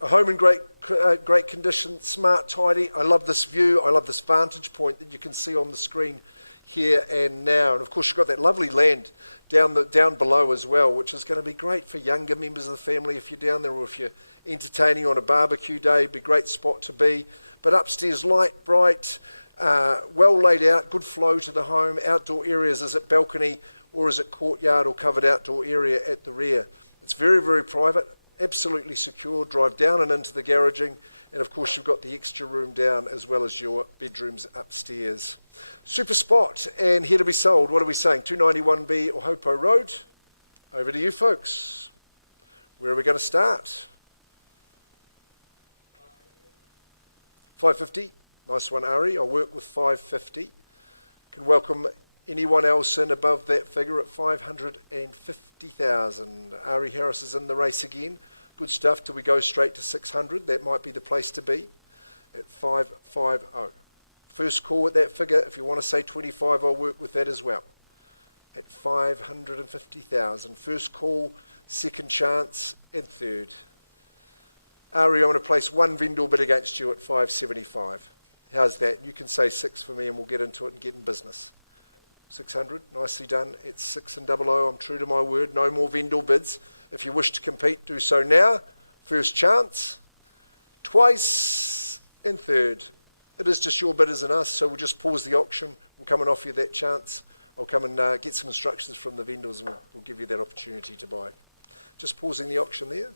A home in great condition, smart, tidy. I love this view. I love this vantage point that you can see on the screen here and now. And of course, you've got that lovely land down below as well, which is going to be great for younger members of the family if you're down there, or if you're entertaining on a barbecue day. It'd be a great spot to be. But upstairs, light, bright, well laid out, good flow to the home. Outdoor areas, is it balcony or is it courtyard or covered outdoor area at the rear? It's very, very private, absolutely secure. Drive down and into the garaging, and of course you've got the extra room down as well as your bedrooms upstairs. Super spot, and here to be sold. What are we saying? 291B Ohopo Road. Over to you folks. Where are we going to start? 550. Nice one, Ari. I'll work with 550. Can welcome anyone else in above that figure at 550,000. Ari Harris is in the race again. Good stuff. Do we go straight to 600? That might be the place to be at 550. First call at that figure. If you want to say 25, I'll work with that as well. At 550,000. First call, second chance, and third. Ari, I'm going to place one vendor bid against you at 575. How's that? You can say 6 for me and we'll get into it and get in business. 600, nicely done. It's 6 and 00. I'm true to my word. No more vendor bids. If you wish to compete, do so now. First chance, twice, and third. It is just your bidders and us, so we'll just pause the auction. We'll come and offer you that chance. I'll come and get some instructions from the vendors and we'll give you that opportunity to buy. Just pausing the auction there.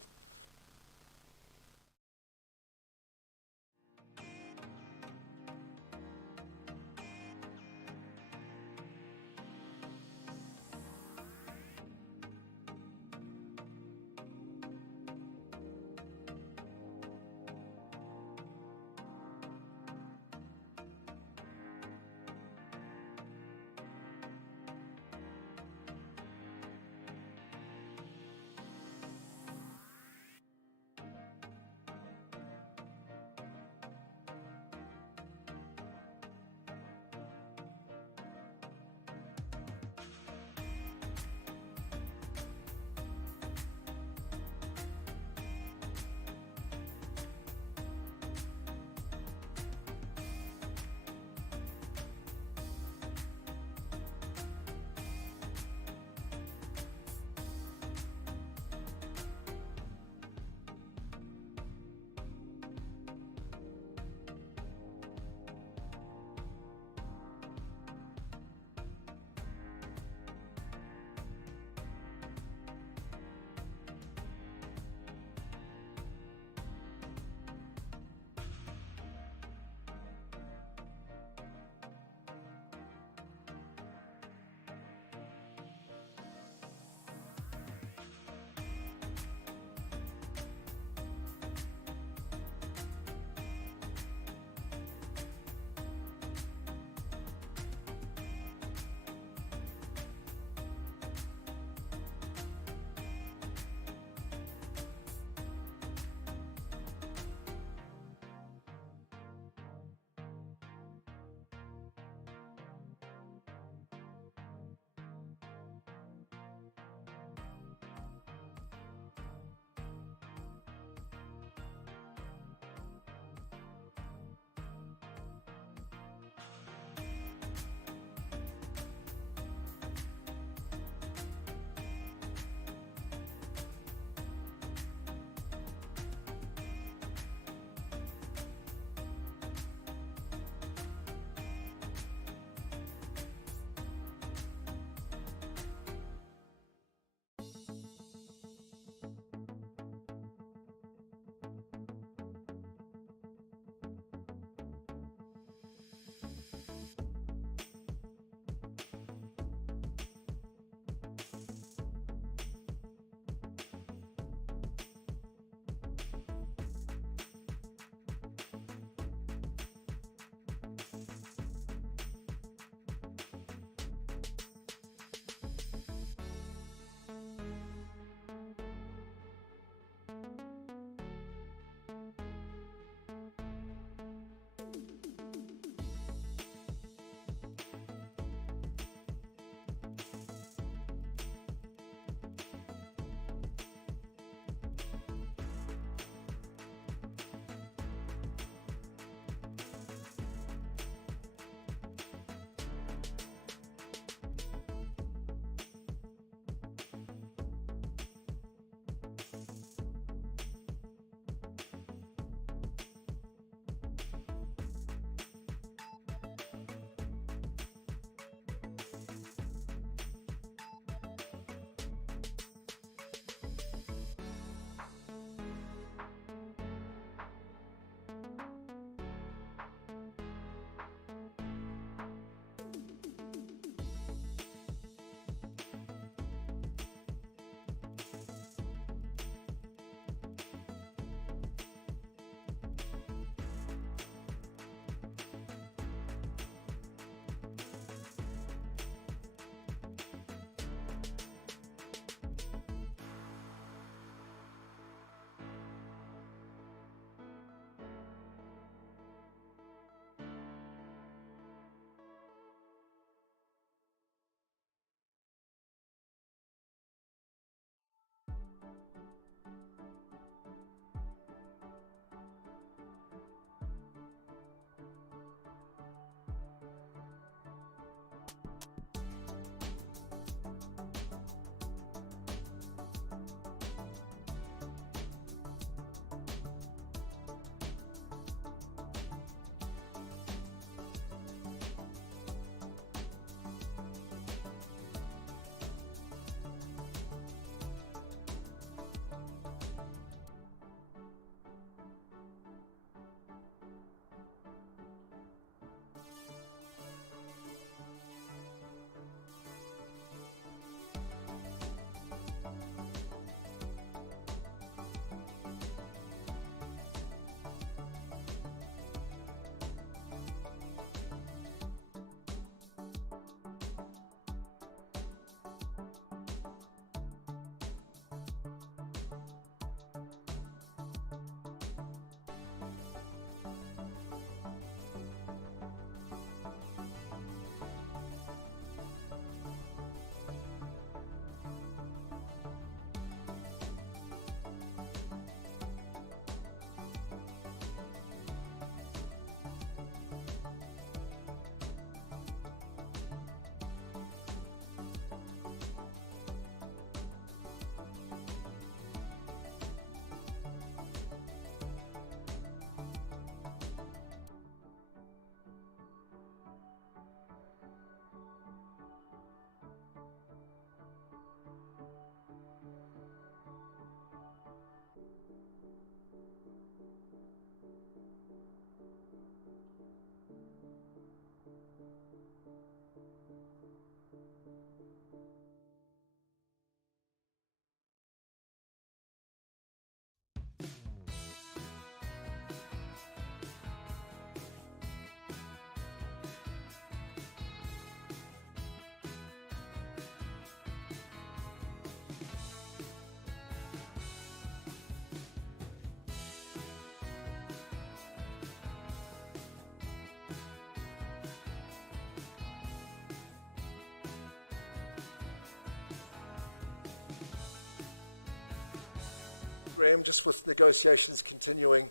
Graham, just with negotiations continuing,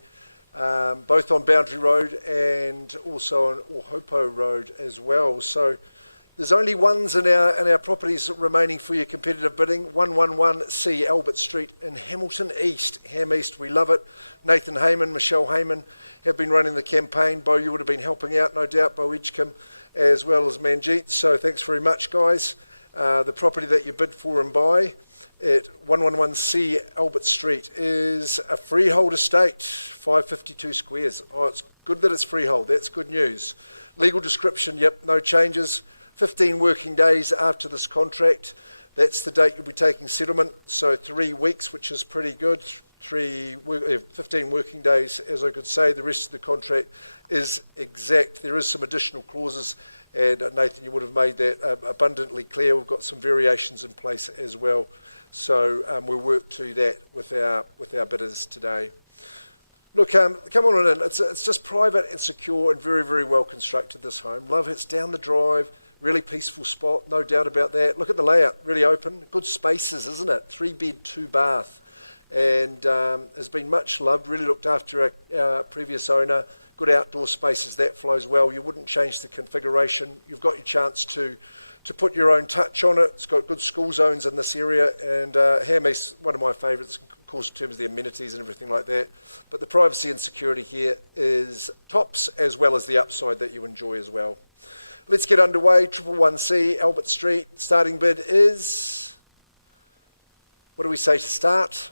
both on Boundary Road and also on Ohopo Road as well. So there's only ones in our properties remaining for your competitive bidding. 111C Albert Street in Hamilton East. Ham East, we love it. Nathan Heyman, Michelle Heyman have been running the campaign. Bo, you would have been helping out, no doubt, Bo Edgecombe, as well as Manjeet. So thanks very much, guys. The property that you bid for and buy at 111C Albert Street is a freehold estate, 552 squares. Oh, it's good that it's freehold. That's good news. Legal description, yep, no changes. 15 working days after this contract. That's the date you'll be taking settlement. So 3 weeks, which is pretty good. 15 working days, as I could say. The rest of the contract is exact. There is some additional clauses, and Nathan, you would have made that abundantly clear. We've got some variations in place as well. So we'll work to that with our bidders today. Look, come on in. It's just private and secure and very, very well constructed, this home. Love it. It's down the drive. Really peaceful spot, no doubt about that. Look at the layout, really open. Good spaces, isn't it? 3 bed, 2 bath. And has been much loved, really looked after our previous owner. Good outdoor spaces, that flows well. You wouldn't change the configuration. You've got your chance to put your own touch on it. It's got good school zones in this area, and Ham East, one of my favourites, of course, in terms of the amenities and everything like that. But the privacy and security here is tops, as well as the upside that you enjoy as well. Let's get underway. 111C, Albert Street. Starting bid is, what do we say to start?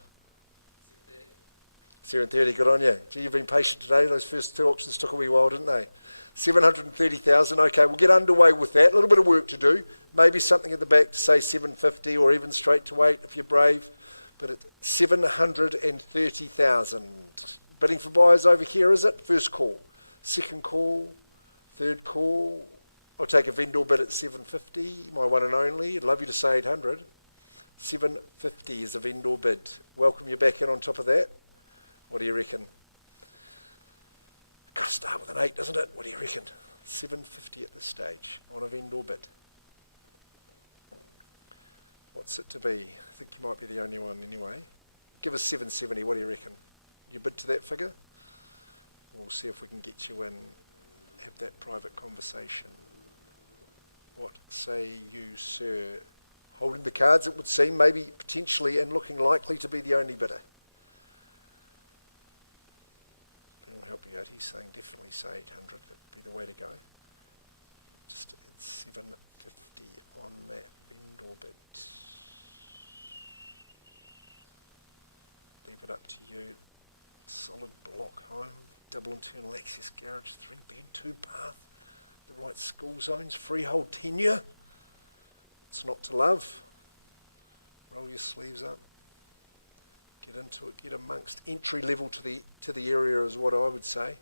730, good on you. Gee, you've been patient today. Those first 2 auctions took a wee while, didn't they? 730,000. Okay, we'll get underway with that. A little bit of work to do. Maybe something at the back to say 750 or even straight to 8 if you're brave. But it's 730,000. Bidding for buyers over here, is it? First call. Second call. Third call. I'll take a vendor bid at 750, my one and only. I'd love you to say 800. 750 is a vendor bid. Welcome you back in on top of that. What do you reckon? Got to start with an 8, doesn't it? What do you reckon? 750 at this stage on a vendor bid. What's it to be? I think you might be the only one anyway. Give us 770. What do you reckon? You bid to that figure? We'll see if we can get you in, have that private conversation. What say you, sir? Holding the cards, it would seem, maybe potentially, and looking likely to be the only bidder. Ben will help you out. He's saying definitely say 800. That would be the way to go. Just at 750 on that vendor bid. Leave it up to you. Solid block home, double internal access garage, 3-bed, 2-bath, the right school zones, freehold tenure. It's not to love. Roll your sleeves up. Get into it, get amongst. Entry level to the area is what I would say.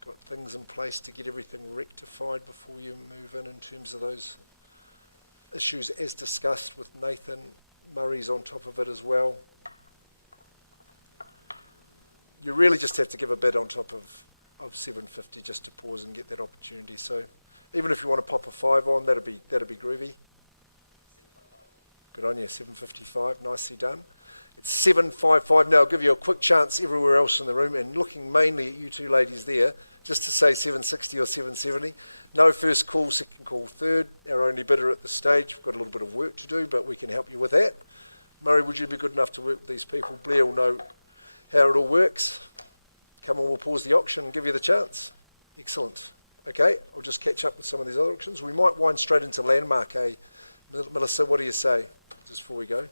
Got things in place to get everything rectified before you move in terms of those issues as discussed with Nathan. Murray's on top of it as well. You really just have to give a bid on top of 750 just to pause and get that opportunity. So even if you want to pop a 5 on, that'd be groovy. Good on you, 755, nicely done. It's 755. Now I'll give you a quick chance everywhere else in the room, and looking mainly at you two ladies there, just to say 760 or 770. No first call, second call, third. Our only bidder at this stage. We've got a little bit of work to do, but we can help you with that. Murray, would you be good enough to work with these people? Blair will know how it all works. Come on, we'll pause the auction and give you the chance. Excellent. Okay, I'll just catch up with some of these other auctions. We might wind straight into Landmark, eh? Melissa, what do you say, just before we go?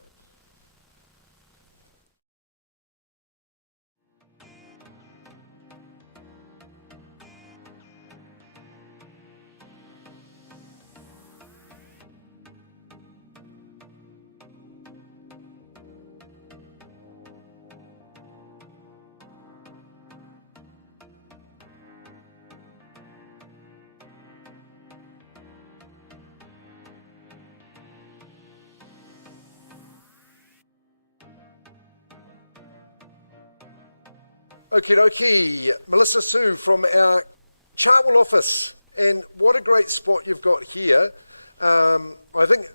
Okie dokie, Melissa Sue from our Chartwell office, and what a great spot you've got here. I think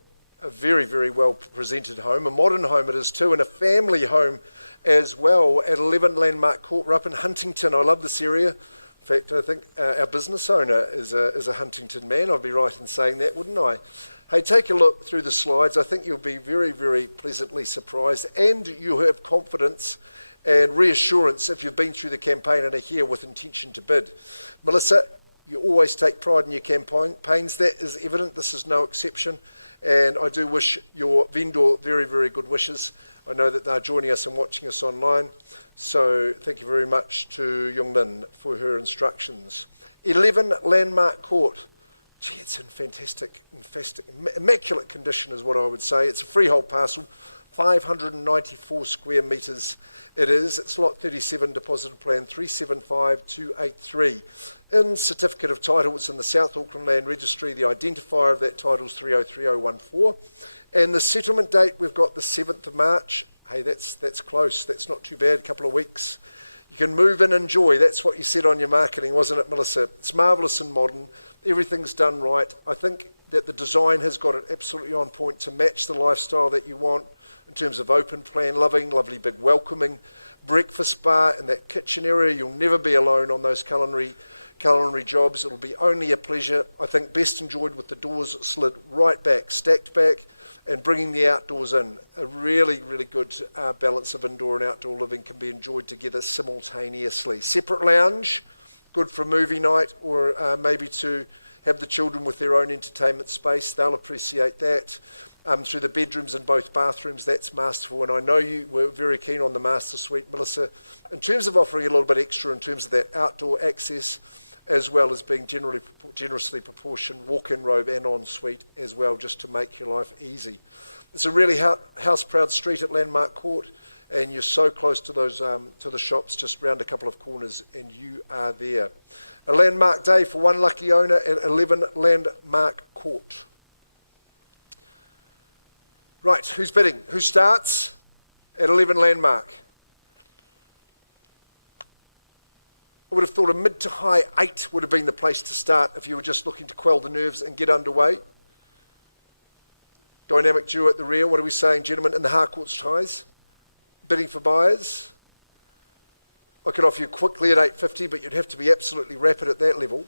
a very, very well presented home, a modern home it is too, and a family home as well at 11 Landmark Court. We're up in Huntington. I love this area. In fact, I think our business owner is a Huntington man. I'd be right in saying that, wouldn't I? Hey, take a look through the slides. I think you'll be very, very pleasantly surprised, and you have confidence and reassurance if you've been through the campaign and are here with intention to bid. Melissa, you always take pride in your campaigns. That is evident. This is no exception. And I do wish your vendor very, very good wishes. I know that they're joining us and watching us online. So thank you very much to Yonglin for her instructions. 11 Landmark Court. Gee, it's in fantastic, immaculate condition is what I would say. It's a freehold parcel. 594 square metres it is. It's lot 37, deposited plan 375283. In certificate of title, it's in the South Auckland Land Registry. The identifier of that title is 303014. And the settlement date, we've got the 7th of March. Hey, that's close. That's not too bad, a couple of weeks. You can move and enjoy. That's what you said on your marketing, wasn't it, Melissa? It's marvellous and modern. Everything's done right. I think that the design has got it absolutely on point to match the lifestyle that you want in terms of open plan living, lovely big welcoming breakfast bar and that kitchen area. You'll never be alone on those culinary jobs. It'll be only a pleasure. I think best enjoyed with the doors slid right back, stacked back, and bringing the outdoors in. A really, really good balance of indoor and outdoor living can be enjoyed together simultaneously. Separate lounge, good for a movie night or maybe to have the children with their own entertainment space. They'll appreciate that. Through the bedrooms and both bathrooms, that's masterful. And I know you were very keen on the master suite, Melissa, in terms of offering a little bit extra in terms of that outdoor access, as well as being generously proportioned walk-in robe and en-suite as well, just to make your life easy. It's a really house-proud street at Landmark Court, and you're so close to those to the shops, just round a couple of corners, and you are there. A landmark day for one lucky owner at 11 Landmark Court. Right, who's bidding? Who starts at 11 Landmark? I would have thought a mid to high 8 would have been the place to start if you were just looking to quell the nerves and get underway. Dynamic duo at the rear. What are we saying, gentlemen, in the Harcourt's ties? Bidding for buyers. I could offer you quickly at 850, but you'd have to be absolutely rapid at that level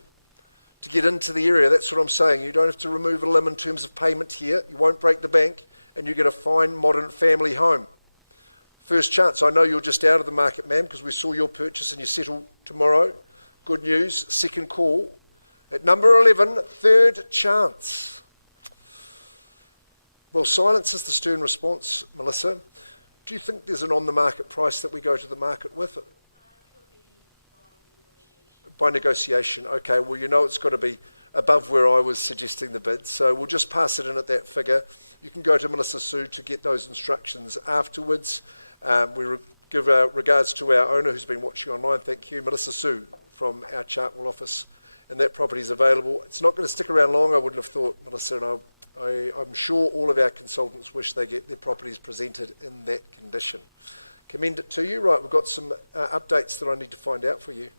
to get into the area. That's what I'm saying. You don't have to remove a limb in terms of payment here. You won't break the bank, and you get a fine modern family home. First chance. I know you're just out of the market, ma'am, because we saw your purchase and you settle tomorrow. Good news. Second call. At number 11, third chance. Well, silence is the stern response, Melissa. Do you think there's an on-the-market price that we go to the market with? By negotiation. Okay, well, you know it's got to be above where I was suggesting the bid, so we'll just pass it in at that figure. You can go to Melissa Sue to get those instructions afterwards. Give our regards to our owner who's been watching online. Thank you, Melissa Sue from our Chartwell office, and that property is available. It's not going to stick around long, I wouldn't have thought, Melissa, and I'm sure all of our consultants wish they get their properties presented in that condition. Commend it to you. Right, we've got some updates that I need to find out for you.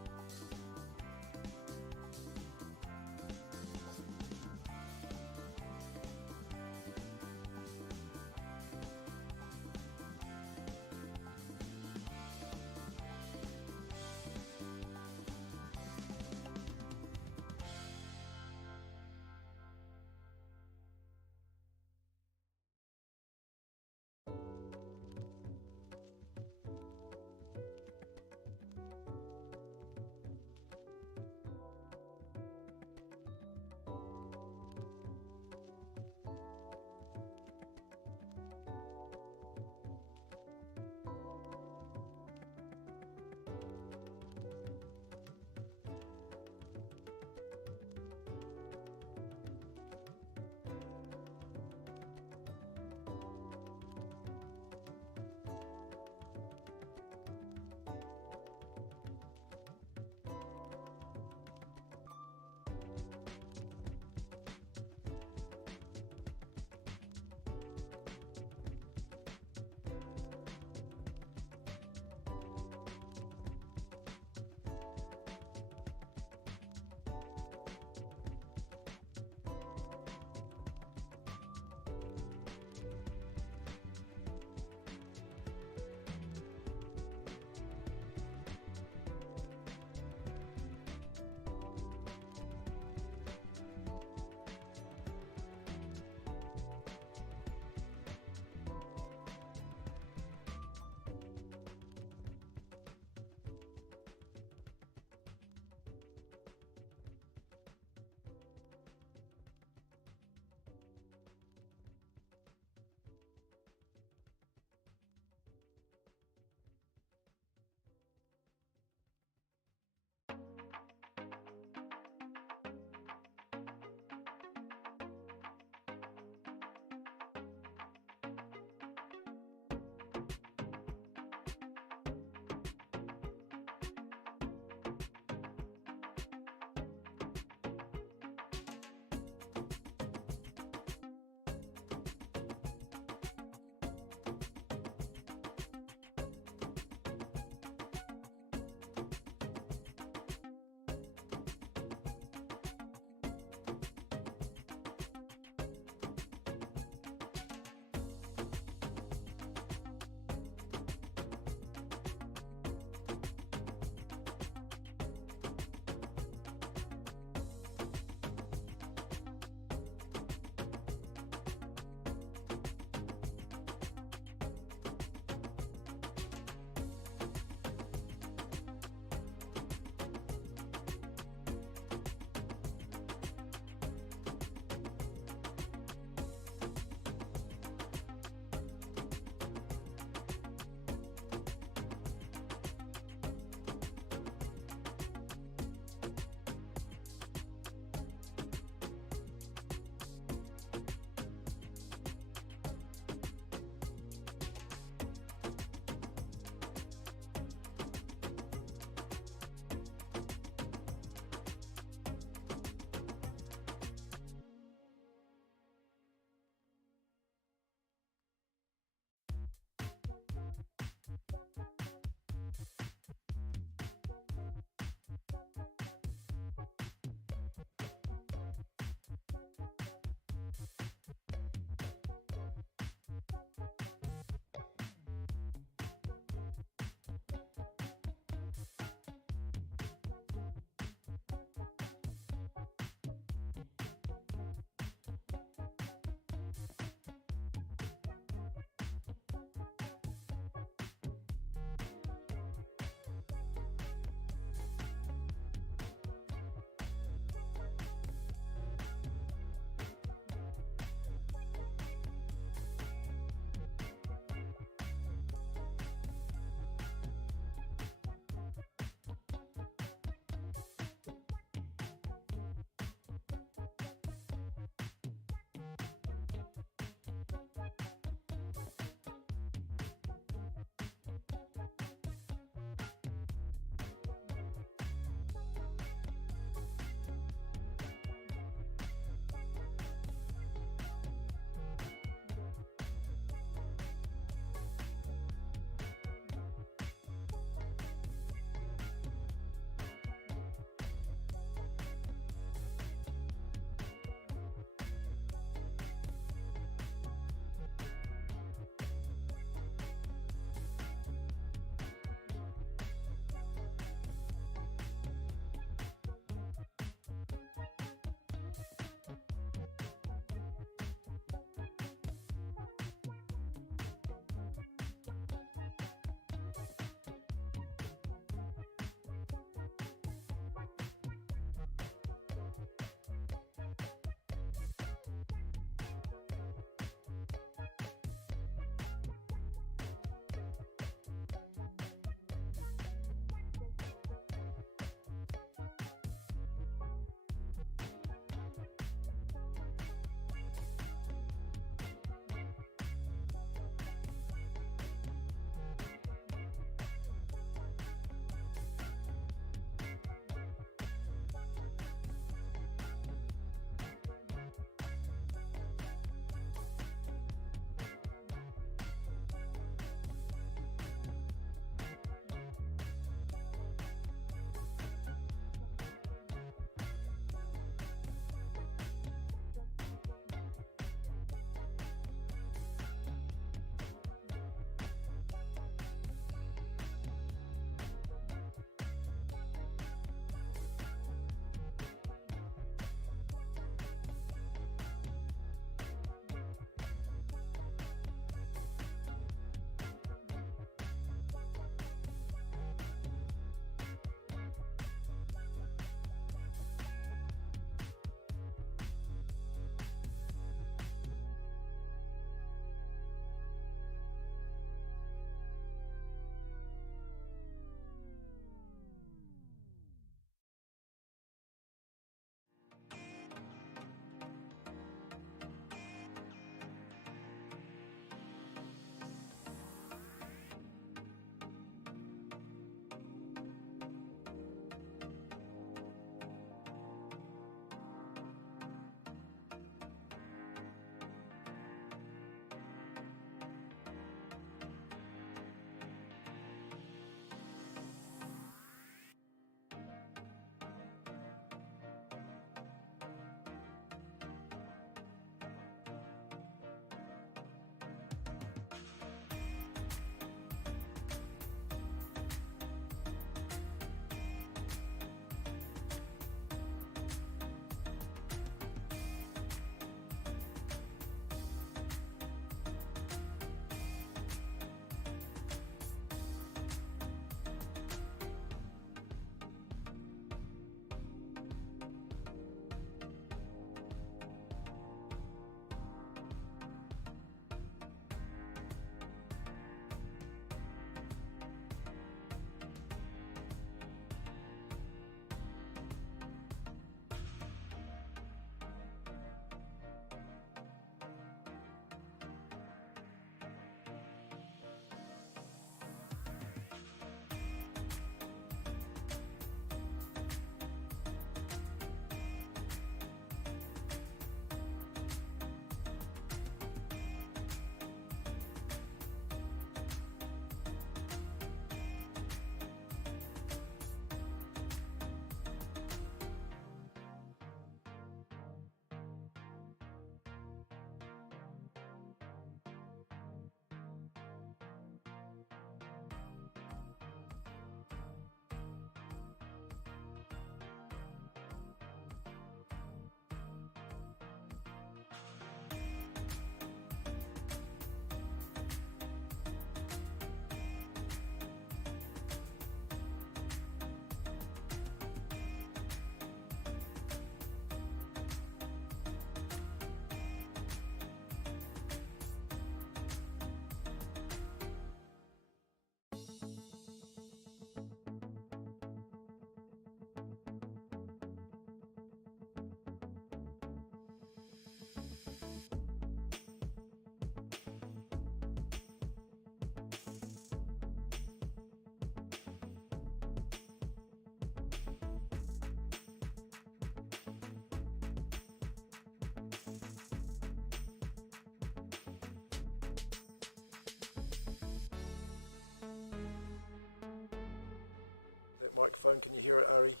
That microphone, can you hear it, Ari?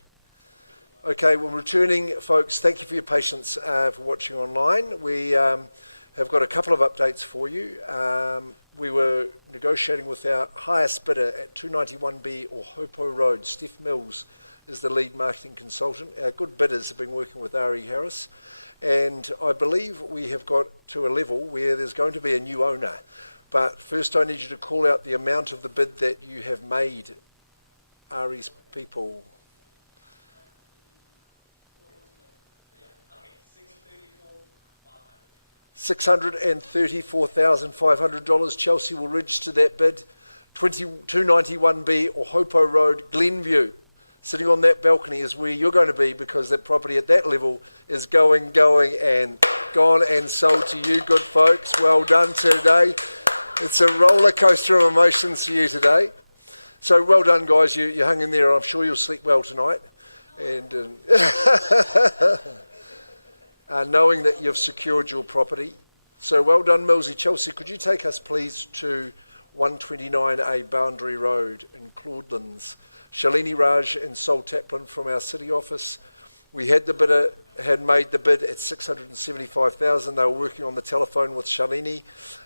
Okay, well, returning, folks, thank you for your patience for watching online. We have got a couple of updates for you. We were negotiating with our highest bidder at 291B or Hopo Road. Steph Mills is the lead marketing consultant. Our good bidders have been working with Ari Harris, and I believe we have got to a level where there's going to be a new owner. But first I need you to call out the amount of the bid that you have made, Ari's people. $634,500. Chelsea will register that bid. 291B or Hopo Road, Glenview. Sitting on that balcony is where you're going to be, because that property at that level is going and gone and sold to you, good folks. Well done today. It's a roller coaster of emotions for you today. So well done, guys. You hung in there. I'm sure you'll sleep well tonight. And knowing that you've secured your property. So well done, Millsy. Chelsea, could you take us, please, to 129A Boundary Road in Claudelands. Shalini Raj and Sol Taplin from our city office. We had the bidder had made the bid at $675,000. They were working on the telephone with Shalini.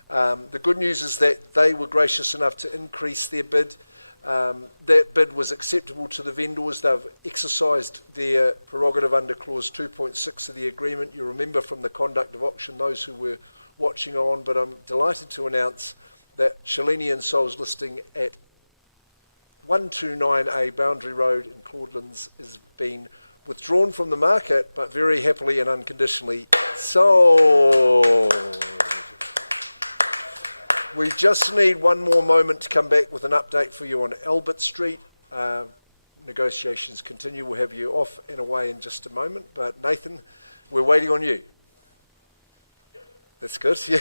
The good news is that they were gracious enough to increase their bid. That bid was acceptable to the vendors. They've exercised their prerogative under clause 2.6 of the agreement. You remember from the conduct of auction, those who were watching on, but I'm delighted to announce that Shalini and Sol's listing at 129A Boundary Road in Claudelands has been withdrawn from the market, but very happily and unconditionally sold. We just need one more moment to come back with an update for you on Albert Street. Negotiations continue. We'll have you off and away in just a moment. But Nathan, we're waiting on you. That's good. Yeah.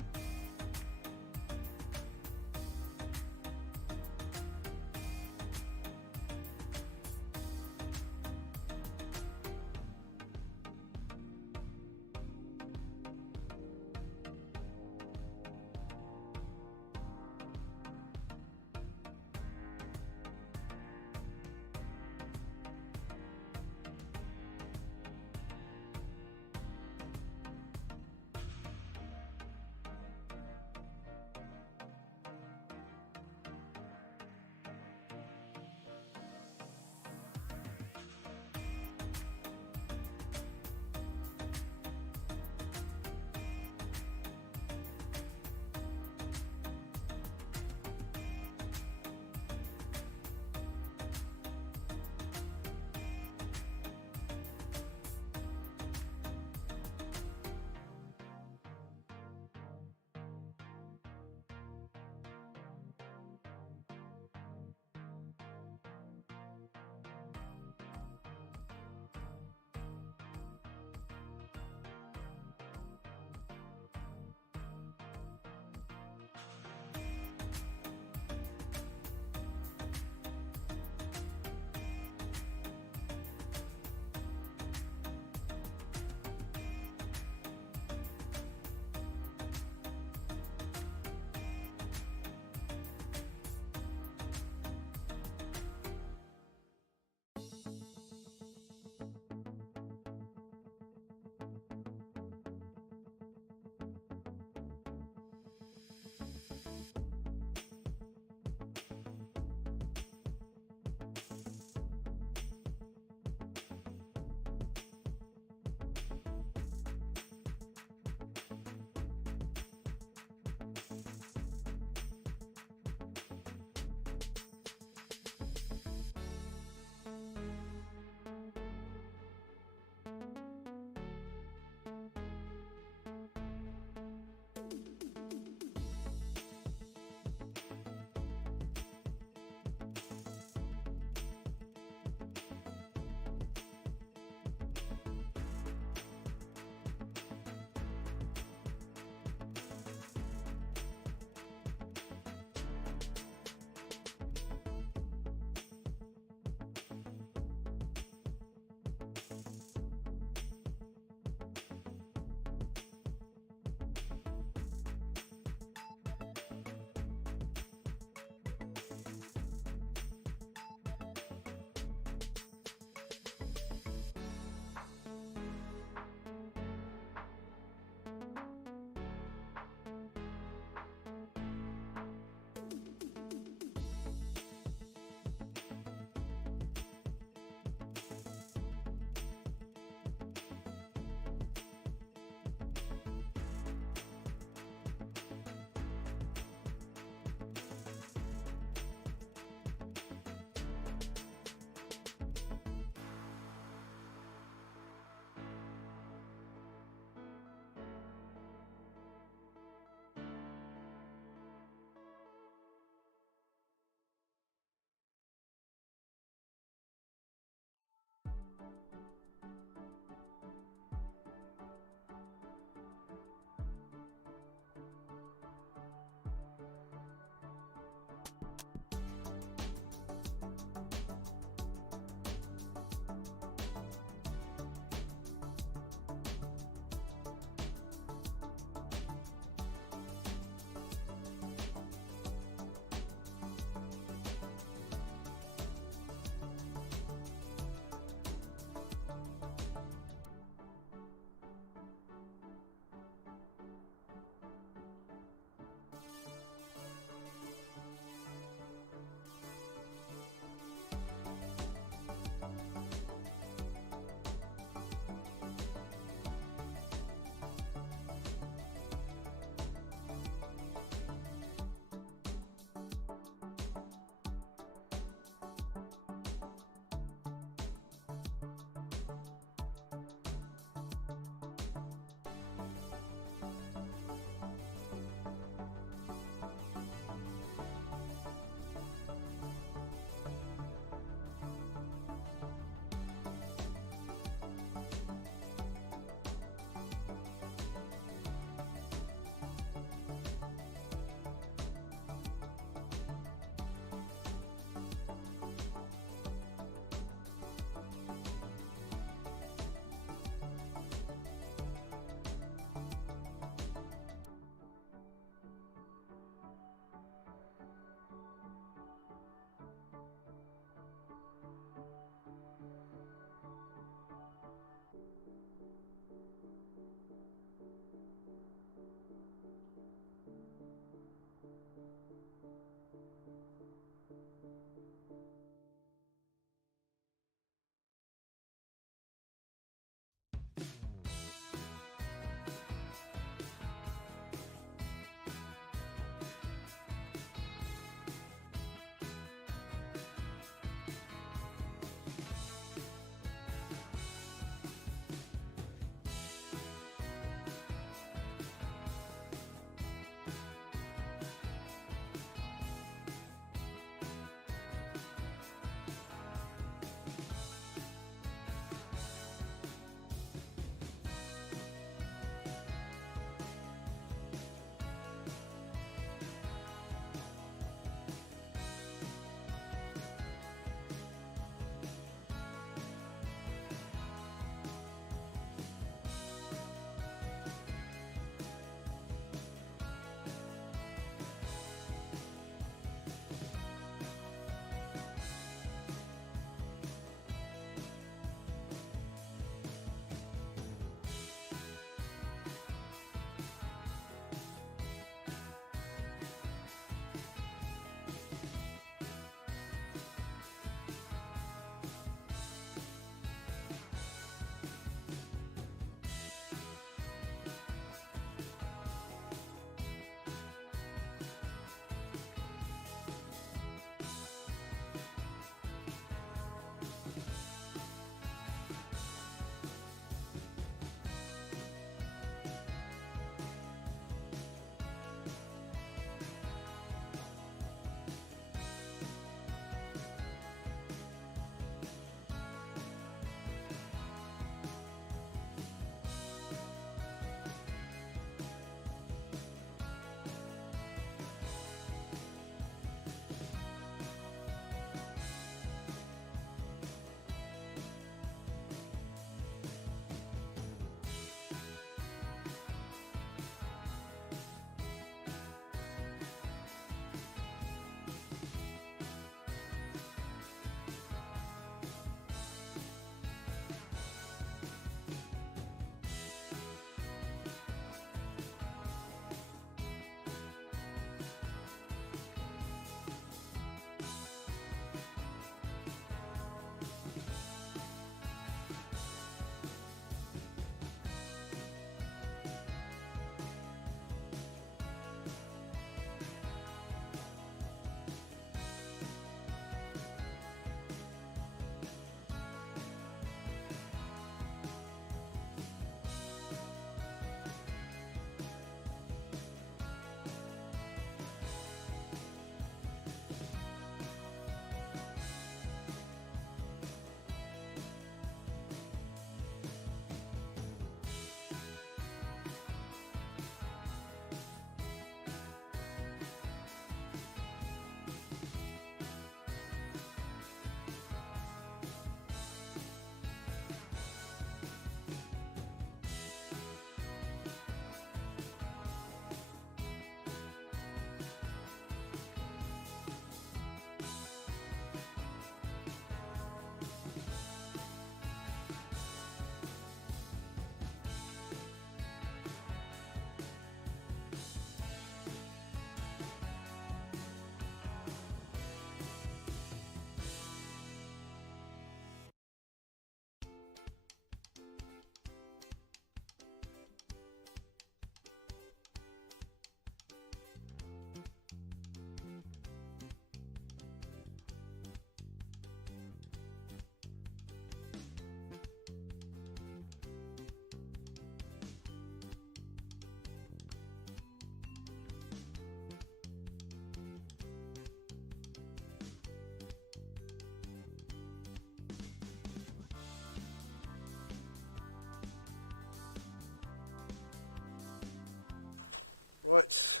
Right,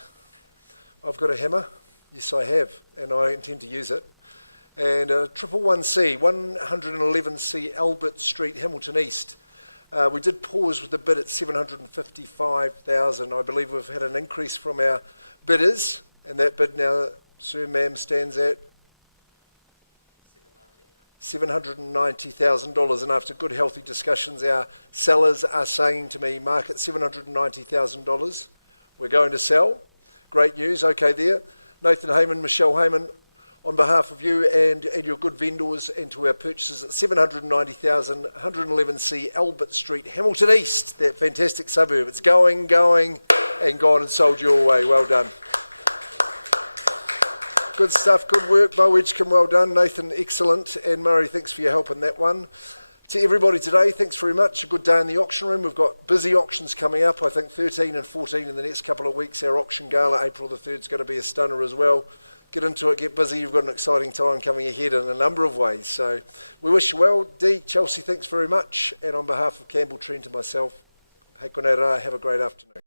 I've got a hammer. Yes, I have, and I intend to use it. And 111C, 111C Albert Street, Hamilton East. We did pause with the bid at 755,000. I believe we've had an increase from our bidders, and that bid now, sir, ma'am, stands at $790,000. And after good, healthy discussions, our sellers are saying to me, mark at $790,000. We're going to sell. Great news. Okay, there. Nathan Heyman, Michelle Heyman, on behalf of you and your good vendors and to our purchasers at 790,000, 111C Albert Street, Hamilton East, that fantastic suburb. It's going, and gone and sold your way. Well done. Good stuff, good work, Bo Edgecombe, well done. Nathan, excellent. And Murray, thanks for your help on that one. To everybody today, thanks very much. A good day in the auction room. We've got busy auctions coming up. I think 13 and 14 in the next couple of weeks. Our auction gala, April the 3rd, is going to be a stunner as well. Get into it, get busy. You've got an exciting time coming ahead in a number of ways. So we wish you well. Dee, Chelsea, thanks very much. And on behalf of Campbell, Trent and myself, hei kone rā, have a great afternoon.